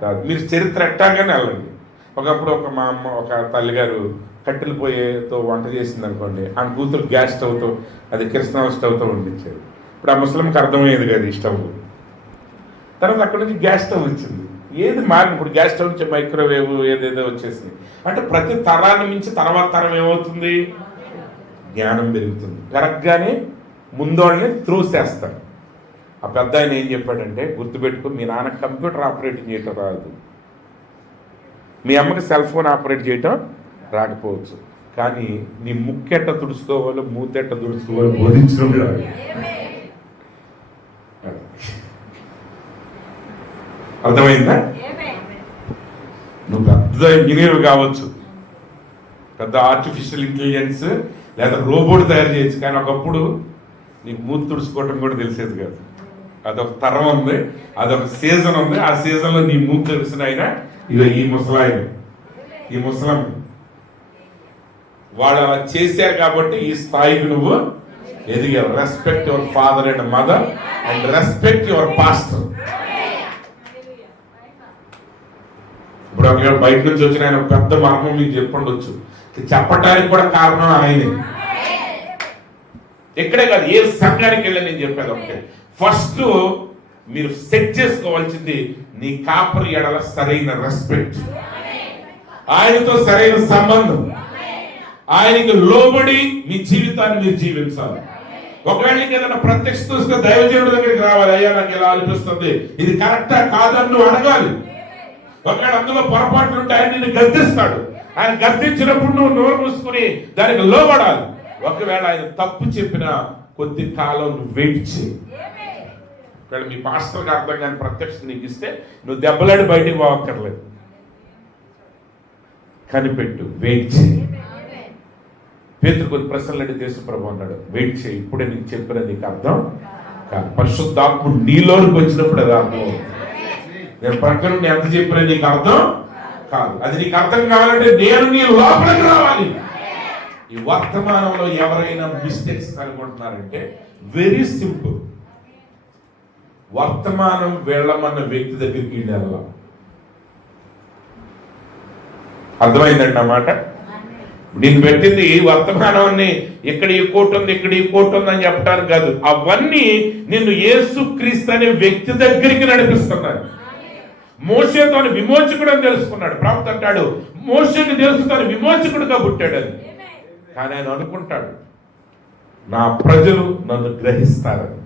రాదు. మీరు చరిత్ర ఎట్టాగానే వెళ్ళండి. ఒకప్పుడు మా అమ్మ ఒక తల్లిగారు కట్టెలు పొయ్యితో వంట చేసింది అనుకోండి, ఆ కూతురు గ్యాస్ స్టవ్తో, అది కిరసనాయిల్ స్టవ్తో వండించారు. ఇప్పుడు ఆ ముస్లింకి అర్థమయ్యేది కదా ఈ స్టవ్. తర్వాత అక్కడ నుంచి గ్యాస్ స్టవ్ వచ్చింది. ఏది మారి ఇప్పుడు గ్యాస్ స్టవ్ నుంచి మైక్రోవేవ్ ఏదేదో వచ్చేసింది. అంటే ప్రతి తరాన్ని మించి తర్వాత తరం ఏమవుతుంది? జ్ఞానం పెరుగుతుంది. పెరగగానే ముందోళ్ళని త్రోసేస్తారు. ఆ పెద్ద ఆయన ఏం చెప్పాడంటే, గుర్తుపెట్టుకో, మీ నాన్న కంప్యూటర్ ఆపరేటింగ్ చేయటం రాదు, మీ అమ్మకి సెల్ ఫోన్ ఆపరేట్ చేయటం రాకపోవచ్చు, కానీ నీ ముక్కెట్ట తుడుచుకోవాలో మూతెట్ట తుడుచుకోవాలో బోధించడం రాదు. అర్థమైందా? నువ్వు పెద్ద ఇంజనీర్ కావచ్చు, పెద్ద ఆర్టిఫిషియల్ ఇంటెలిజెన్స్ లేదా రోబోట్ తయారు చేయొచ్చు, కానీ ఒకప్పుడు నీకు మూత తుడుచుకోవటం కూడా తెలిసేది కాదు. అదొక తరం ఉంది, అదొక సీజన్ ఉంది. ఆ సీజన్లో నీ మూత తెలిసిన ఆయన ఇక ఈ ముసలాయన, ఈ ముసలం, వాళ్ళు అలా చేశారు కాబట్టి ఈ స్థాయికి నువ్వు ఎదిగావు. Respect your father and mother and respect your pastor. ఇప్పుడు బయట నుంచి వచ్చిన ఆయన పెద్ద మర్మం మీకు చెప్పండొచ్చు, చెప్పటానికి కూడా కారణం ఆయనే. ఇక్కడే కాదు, ఏ సంఘానికి వెళ్ళి నేను చెప్పేది ఒకటే, ఫస్ట్ మీరు సెట్ చేసుకోవాల్సింది నీ కాపరి ఎడల సరైన రెస్పెక్ట్, ఆయనతో సరైన సంబంధం, ఆయనకి లోబడి మీ జీవితాన్ని మీరు జీవించాలి. ఒకవేళ నీకు ఏదైనా ప్రత్యక్ష వస్తే దైవజనుడి దగ్గరికి రావాలి, అయ్యా నాకు ఎలా అనిపిస్తుంది, ఇది కరెక్టా కాదని నువ్వు అడగాలి. ఒకవేళ అందులో పొరపాట్లు ఉంటే ఆయన నిన్ను గద్దిస్తాడు, ఆయన గద్దించినప్పుడు నువ్వు నోరు మూసుకుని దానికి లోబడాలి. ఒకవేళ ఆయన తప్పు చెప్పినా కొద్ది కాలం నువ్వు వెయిట్ చేయి. ఒకవేళ మీ పాస్టర్కి అర్థం కాని ప్రత్యక్షత నీకు ఇస్తే నువ్వు దెబ్బలాడి బయటికి పోవక్కర్లేదు, కనిపెట్టు, వెయిట్ చేయి. పేతురు కొన్ని ప్రశ్నలు అడిగి యేసుప్రభు అన్నాడు, వెయిట్ చేయి, ఇప్పుడే నీకు చెప్పిన నీకు అర్థం కాదు, పరిశుద్ధాత్ముడు నీలోనికి వచ్చినప్పుడు అది అర్థం. నేను ప్రక్కన ఎంత చెప్పినా నీకు అర్థం కాదు, అది నీకు అర్థం కావాలంటే నేను నీ లోపలికి రావాలి. ఈ వర్తమానంలో ఎవరైనా మిస్టేక్స్ కనుగొంటున్నారంటే వెరీ సింపుల్, వర్తమానం వెళ్ళమన్న వ్యక్తి దగ్గరికి వెళ్ళాల. అర్థమైందండి అన్నమాట. నేను పెట్టింది ఈ వర్తమానాన్ని ఇక్కడ ఈ కోట్ ఉంది, ఇక్కడ ఈ కోట్ ఉంది అని చెప్పడానికి కాదు, అవన్నీ నిన్ను యేసుక్రీస్తు అనే వ్యక్తి దగ్గరికి నడిపిస్తున్నాడు. మోషేతో విమోచకుడు అని తెలుసుకున్నాడు. ప్రవక్త అంటాడు మోషేకి తెలుసు తాను విమోచకుడుగా పుట్టాడని, కానీ ఆయన అనుకుంటాడు నా ప్రజలు నన్ను గ్రహిస్తారని.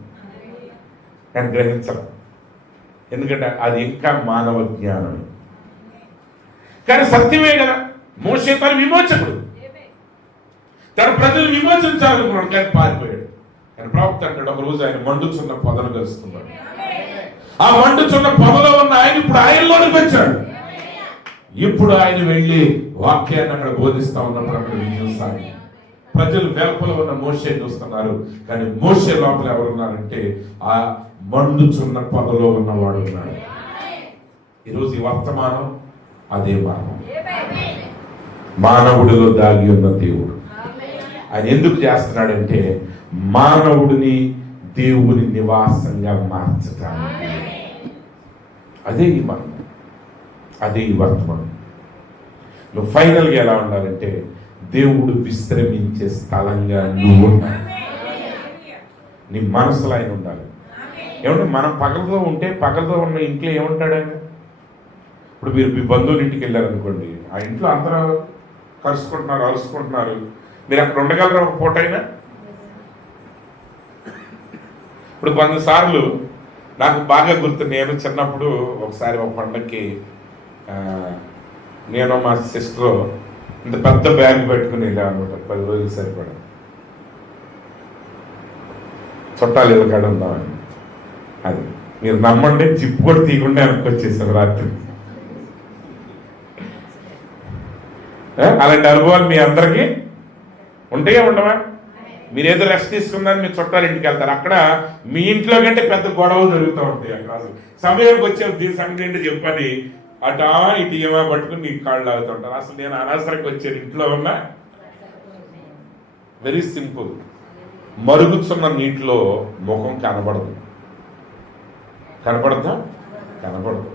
కానీ గ్రహించరు, ఎందుకంటే అది ఇంకా మానవ జ్ఞానం. కానీ సత్యమే కదా, మోషే తన విమోచకుడు, తన ప్రజలు విమోచించాలనుకున్నాడు, కానీ పారిపోయాడు. ఆయన ప్రవక్త అంటాడు ఒక రోజు ఆయన మండుచున్న పొదను కలుసుకున్నాడు. ఆ మండుచున్న పొదలో ఉన్న ఆయన ఇప్పుడు ఆయనలోనికి వచ్చాడు. ఇప్పుడు ఆయన వెళ్ళి వాక్యాన్ని అక్కడ బోధిస్తా ఉన్నప్పుడు అక్కడ చూస్తాడు. ప్రజలు వెలుపల ఉన్న మోషే చూస్తున్నారు, కానీ మోషే లోపల ఎవరున్నారంటే ఆ మండుచున్న పొదలో ఉన్నవాడు ఉన్నాడు. ఈరోజు ఈ వర్తమానం అదే మానవుడిలో దాగి ఉన్న దేవుడు. ఆయన ఎందుకు చేస్తున్నాడంటే మానవుడిని దేవుని నివాసంగా మార్చటానికి. అదే ఈ మరణం, అదే ఈ వర్తమానం. నువ్వు ఫైనల్గా ఎలా ఉండాలంటే దేవుడు విశ్రమించే స్థలంగా నువ్వు ఉండాలి. నీ మనసులో ఆయన ఉండాలి. ఏమంటే మనం పగలతో ఉంటే పగలతో ఉన్న ఇంట్లో ఏముంటాడు ఆయన? ఇప్పుడు మీరు మీ బంధువుల ఇంటికి వెళ్ళారనుకోండి, ఆ ఇంట్లో అందరూ కలుసుకుంటున్నారు, అరుచుకుంటున్నారు, మీరు అక్కడ ఉండగలరా ఒక పూట అయినా? ఇప్పుడు కొన్నిసార్లు నాకు బాగా గుర్తు, నేను చిన్నప్పుడు ఒకసారి ఒక పండగకి నేను మా సిస్టర్ ఇంత పెద్ద బ్యాగ్ పెట్టుకుని వెళ్ళాను అనమాట. 10 రోజులు సరిపడా చుట్టాలు ఎదురుకాడ ఉందామని. అది మీరు నమ్మండి, జిప్పు కూడా తీయకుండా వెనక్కి వచ్చేసాం రాత్రి. అలాంటి అనుభవాలు మీ అందరికీ ఉంటాయా ఉండవా? మీరు ఏదో రెస్ట్ తీసుకుందని మీ చుట్టాలు ఇంటికి వెళ్తారు, అక్కడ మీ ఇంట్లో కంటే పెద్ద గొడవలు జరుగుతూ ఉంటాయి. అక్కడ సమయానికి వచ్చే దీని సంగతి ఏంటి చెప్పని అటా ఇటు ఏమో పట్టుకుని నీకు కాళ్ళు ఆగుతుంటారు. అసలు నేను అనవసరంగా వచ్చాను, ఇంట్లో ఉన్న వెరీ సింపుల్, మరుగుతున్న నీటిలో ముఖం కనబడదు. కనపడదా? కనపడదు.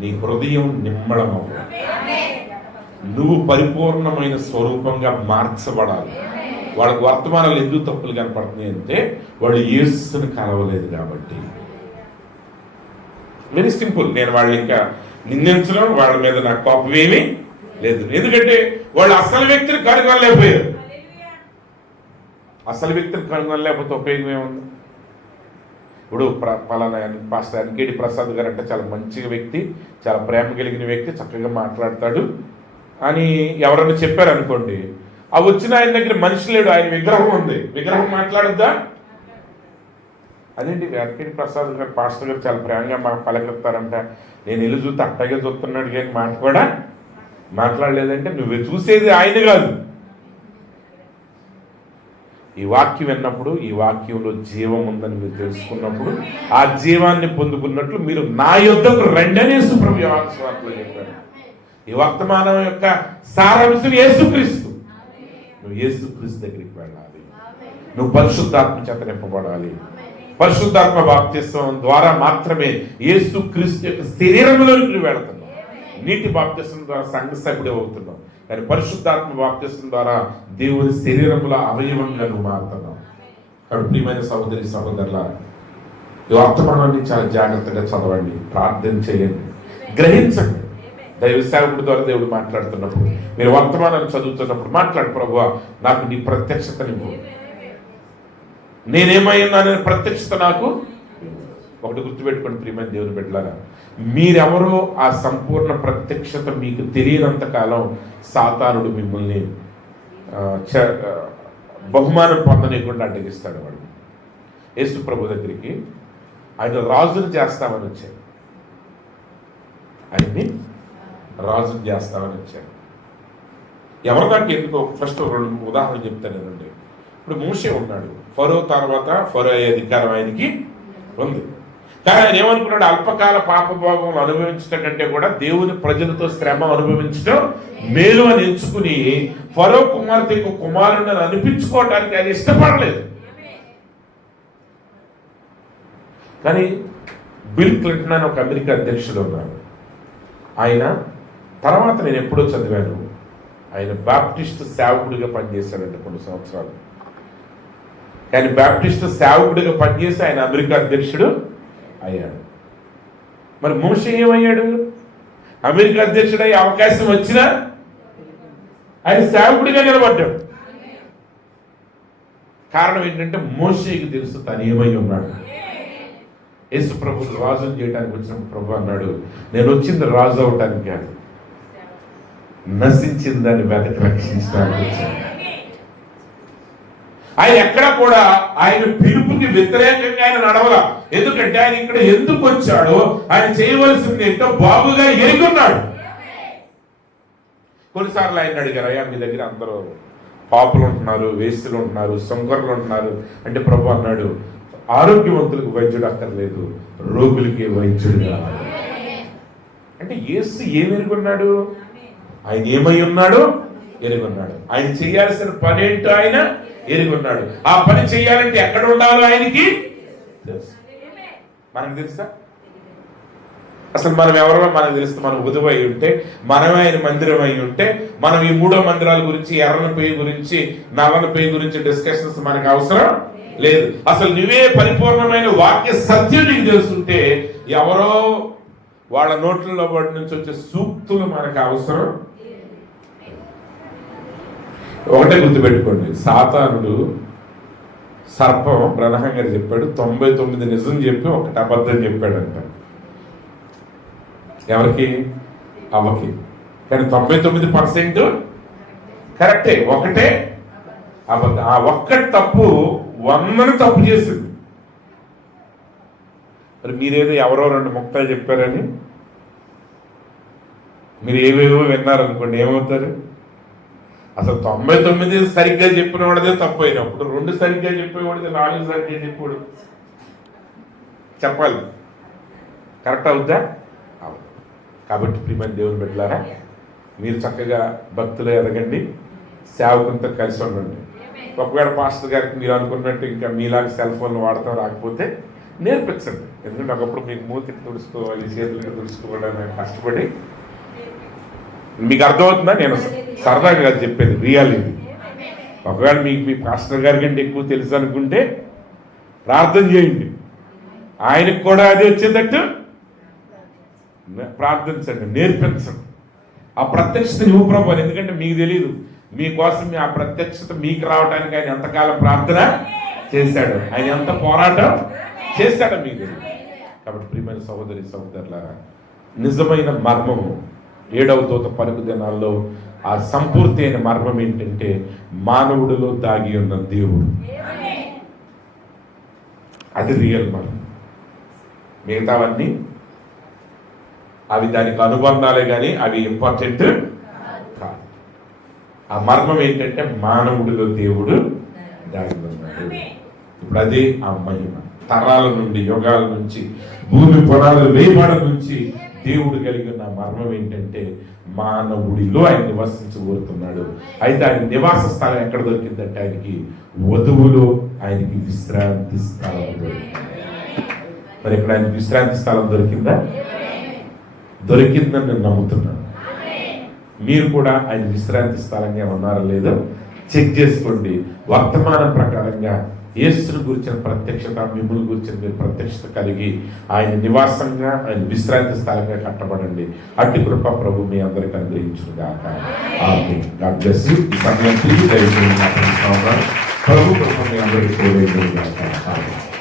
నీ హృదయం నిమ్మళమవ్వాలి, నువ్వు పరిపూర్ణమైన స్వరూపంగా మార్చబడాలి. వాళ్ళకి వర్తమానాలు ఎందుకు తప్పులు కనపడుతున్నాయి అంటే వాళ్ళు యేసుని కలవలేదు కాబట్టి. Very simple. నేను వాళ్ళు ఇంకా నిందించడం, వాళ్ళ మీద నాకు కోపం ఏమీ లేదు, ఎందుకంటే వాళ్ళు అసలు వ్యక్తిని కనుగొనలేకపోయారు. అసలు వ్యక్తిని కనుగొనలేకపోతే ఉపయోగం ఏముంది? ఇప్పుడు పలానా పాస్టర్ ఎన్కేడి ప్రసాద్ గారు అంటే చాలా మంచి వ్యక్తి, చాలా ప్రేమ కలిగిన వ్యక్తి, చక్కగా మాట్లాడతాడు అని ఎవరైనా చెప్పారనుకోండి, ఆ వచ్చిన ఆయన దగ్గర మనిషి లేడు, ఆయన విగ్రహం ఉంది, విగ్రహం మాట్లాడద్దా? అదేంటి ఎన్కేడి ప్రసాద్ గారు పాస్టర్ గారు చాలా ప్రేమగా పలకెత్తారంట, నేను ఇల్లు చూస్తే అట్టగా చూస్తున్నాడు కానీ మాట కూడా మాట్లాడలేదంటే నువ్వు చూసేది ఆయన కాదు. ఈ వాక్యం విన్నప్పుడు ఈ వాక్యంలో జీవం ఉందని మీరు తెలుసుకున్నప్పుడు ఆ జీవాన్ని పొందుకున్నట్లు మీరు నా యొద్దకు రండనే సుప్రభు వాక్యంలో చెప్పారు. ఈ వర్తమానం యొక్క సారాంశం యేసుక్రీస్తు. నువ్వు యేసుక్రీస్తు దగ్గరికి వెళ్ళాలి, నువ్వు పరిశుద్ధాత్మ చేత నింపబడాలి. పరిశుద్ధాత్మ బాప్తిస్వం ద్వారా మాత్రమే యేసుక్రీస్తు యొక్క శరీరంలోకి నువ్వు వెళుతున్నావు. నీటి బాప్తిస్వం ద్వారా సంఘ సభ్యుడే అవుతున్నావు, కానీ పరిశుద్ధాత్మ బాప్తిస్మం ద్వారా దేవుని శరీరంలో అవయవంగా నువ్వు మారుతున్నావు. కాబట్టి ప్రియమైన సహోదరి సహోదరులారా, ఈ వర్తమానాన్ని చాలా జాగ్రత్తగా చదవండి, ప్రార్థన చేయండి, గ్రహించండి. దైవ సేవకుడి ద్వారా దేవుడు మాట్లాడుతున్నప్పుడు, మీరు వర్తమానాన్ని చదువుతున్నప్పుడు మాట్లాడు, ప్రభువా నాకు నీ ప్రత్యక్షతనివ్వు, నేనేమై ఉన్నాననే ప్రత్యక్షత నాకు. ఒకటి గుర్తుపెట్టుకోండి ప్రియమైన దేవుని బిడ్డలారా, మీరెవరో ఆ సంపూర్ణ ప్రత్యక్షత మీకు తెలియనంత కాలం సాతానుడు మిమ్మల్ని బహుమానం పొందనీయకుండా అడ్డగిస్తాడు. వాడు యేసు ప్రభు దగ్గరికి ఆయన రాజును చేస్తామని వచ్చాడు, ఆయన్ని రాజును చేస్తామని వచ్చాడు. ఎవరు నాకు ఎందుకో ఫస్ట్ 2 ఉదాహరణలు చెప్తానండి. ఇప్పుడు మోషే ఉన్నాడు, ఫరో తర్వాత ఫరో అయ్యే అధికారం ఆయనకి ఉంది. కానీ ఆయన ఏమనుకున్నాడు, అల్పకాల పాపభోగం అనుభవించడం కంటే కూడా దేవుని ప్రజలతో శ్రమ అనుభవించడం మేలు అని ఎంచుకుని ఫరో కుమార్తె కుమారుని అనిపించుకోవడానికి ఆయన ఇష్టపడలేదు. కానీ బిల్ క్లింటన్ అని ఒక అమెరికా అధ్యక్షుడు ఉన్నారు. ఆయన తర్వాత నేను ఎప్పుడో చదివాను, ఆయన బాప్టిస్ట్ సేవకుడిగా పనిచేశాడంట కొన్ని సంవత్సరాలు. కానీ బాప్టిస్ట్ సేవకుడిగా పనిచేసి ఆయన అమెరికా అధ్యక్షుడు అయ్యాడు. మరి మోషే ఏమయ్యాడు? అమెరికా అధ్యక్షుడు అయ్యే అవకాశం వచ్చినా ఆయన సేవకుడిగా నిలబడ్డాడు. కారణం ఏంటంటే మోషేకి తెలుసు తను ఏమై ఉన్నాడు. యేసు ప్రభు రాజును చేయడానికి వచ్చినప్పుడు ప్రభు అన్నాడు, నేను వచ్చింది రాజు అవటానికి కాదు, నశించిన దాన్ని వెతకి రక్షించడానికి వచ్చాను. ఆయన ఎక్కడ కూడా ఆయన పిలుపుకి వ్యతిరేకంగా ఆయన నడవల. ఎందుకంటే ఆయన ఇక్కడ ఎందుకు వచ్చాడో, ఆయన చేయవలసింది ఏంటో బాగుగా ఎరుగున్నాడు. కొన్నిసార్లు ఆయన అడిగారు, అయ్యా మీ దగ్గర అందరూ పాపులు ఉంటున్నారు, వేస్తులు ఉంటున్నారు, శంకరులు ఉంటున్నారు అంటే ప్రభు అన్నాడు, ఆరోగ్యవంతులకు వైద్యుడు అక్కర్లేదు, రోగులకి వైద్యుడు కావాలి. అంటే యేసు ఏమి ఎరుగున్నాడు? ఆయన ఏమై ఉన్నాడు? ఎరుగున్నాడు. ఆయన చేయాల్సిన పని ఏంటో ఆయన ఎరుగున్నాడు. ఆ పని చేయాలంటే ఎక్కడ ఉండాలో ఆయనకి తెలుసు. మనకు తెలుసా? అసలు మనం ఎవరో మనకు తెలుసు. మనం ఉదయం అయి ఉంటే, మనమే ఆయన మందిరం అయి ఉంటే, మనం ఈ 3 మందిరాల గురించి, ఎర్రన పేయి గురించి, నల్లన పేయి గురించి డిస్కషన్స్ మనకు అవసరం లేదు. అసలు నువ్వే పరిపూర్ణమైన వాక్య సత్యం నీకు తెలుసుంటే, ఎవరో వాళ్ళ నోట్లలో వాటి నుంచి వచ్చే సూక్తులు మనకు అవసరం. ఒకటే గుర్తుపెట్టుకోండి, సాతానుడు సర్పం బ్రహ్మం గారు చెప్పాడు 99 నిజం చెప్పి 1 అబద్ధం చెప్పాడంట. ఎవరికి? అవ్వకి. కానీ 99% కరెక్టే, ఒకటే అబద్ధం. ఆ ఒక్కటి తప్పు 100ని తప్పు చేసింది. మరి మీరేదో ఎవరో 2 ముక్తాలు చెప్పారని మీరు ఏవేవో విన్నారనుకోండి, ఏమవుతారు? అసలు 99 సరిగ్గా చెప్పిన వాడిదే తప్పు అయినప్పుడు 2 సరిగ్గా చెప్పేవాడిదే 4 సరిగ్గా చెప్పాడు చెప్పాలి. కరెక్ట్ అవుద్దా? కాబట్టి ప్రియమైన దేవుని బిడ్డలారా, మీరు చక్కగా భక్తులు ఎదగండి, సేవకులతో కలిసి ఉండండి. ఒకవేళ పాస్టర్ గారికి మీరు అనుకున్నట్టు ఇంకా మీలాగా సెల్ ఫోన్లు వాడతాం రాకపోతే నేర్పించండి. ఎందుకంటే ఒకప్పుడు మీకు మూతికి తుడుచుకోవాలి, చేతులకి తుడుచుకోవడానికి కష్టపడి. మీకు అర్థమవుతుందా? నేను సరదాగా చెప్పేది రియాలిటీ. ఒకవేళ మీకు మీ పాస్టర్ గారి కంటే ఎక్కువ తెలుసు అనుకుంటే ప్రార్థన చేయండి, ఆయనకు కూడా అది వచ్చేటట్టు ప్రార్థించండి, నేర్పించండి. ఆ ప్రత్యక్షత నువ్వు ప్రభు. ఎందుకంటే మీకు తెలియదు, మీకోసం ఆ ప్రత్యక్షత మీకు రావడానికి ఆయన ఎంతకాలం ప్రార్థన చేశాడు, ఆయన ఎంత పోరాటం చేశాడో మీకు తెలియదు. కాబట్టి ప్రియమైన సహోదరి సహోదరులారా, నిజమైన మర్మము 7వ దూత పలుకు దినాల్లో ఆ సంపూర్తి అయిన మర్మం ఏంటంటే మానవుడిలో దాగి ఉన్న దేవుడు. అది రియల్ మర్మం. మిగతావన్నీ అవి దానికి అనుబంధాలే కానీ అవి ఇంపార్టెంట్ కాదు. ఆ మర్మం ఏంటంటే మానవుడిలో దేవుడు దాగి ఉన్నాడు. ఇప్పుడు అదే ఆ మహిమ. తరాల నుండి, యుగాల నుంచి, భూమి పునాదులు వేయబడ నుంచి దేవుడు కలిగిన మర్మం ఏంటంటే మానవుడిలో ఆయన నివసించబోతున్నాడు. అయితే ఆయన నివాస స్థలం ఎక్కడ దొరికిందంటే ఆయనకి వధువులో ఆయనకి విశ్రాంతి స్థలం దొరికింది. మరి ఇక్కడ ఆయనకి విశ్రాంతి స్థలం దొరికిందా? దొరికిందని నేను నమ్ముతున్నాను. మీరు కూడా ఆయన విశ్రాంతి స్థలంగా ఉన్నారో లేదో చెక్ చేసుకోండి. వర్తమానం ప్రకారంగా యేసును గురించిన ప్రత్యక్షత, మిమ్మల్ని గురించిన మీరు ప్రత్యక్షత కలిగి ఆయన నివాసంగా, ఆయన విశ్రాంతి స్థలంగా కట్టబడండి. అట్టి కృప ప్రభు మీ అందరికీ అనుగ్రహించును గాక. ఆమేన్. God bless you. ఈ సమయం ప్రభు కృప మీ అందరికీ తోడైండును గాక. ఆమేన్.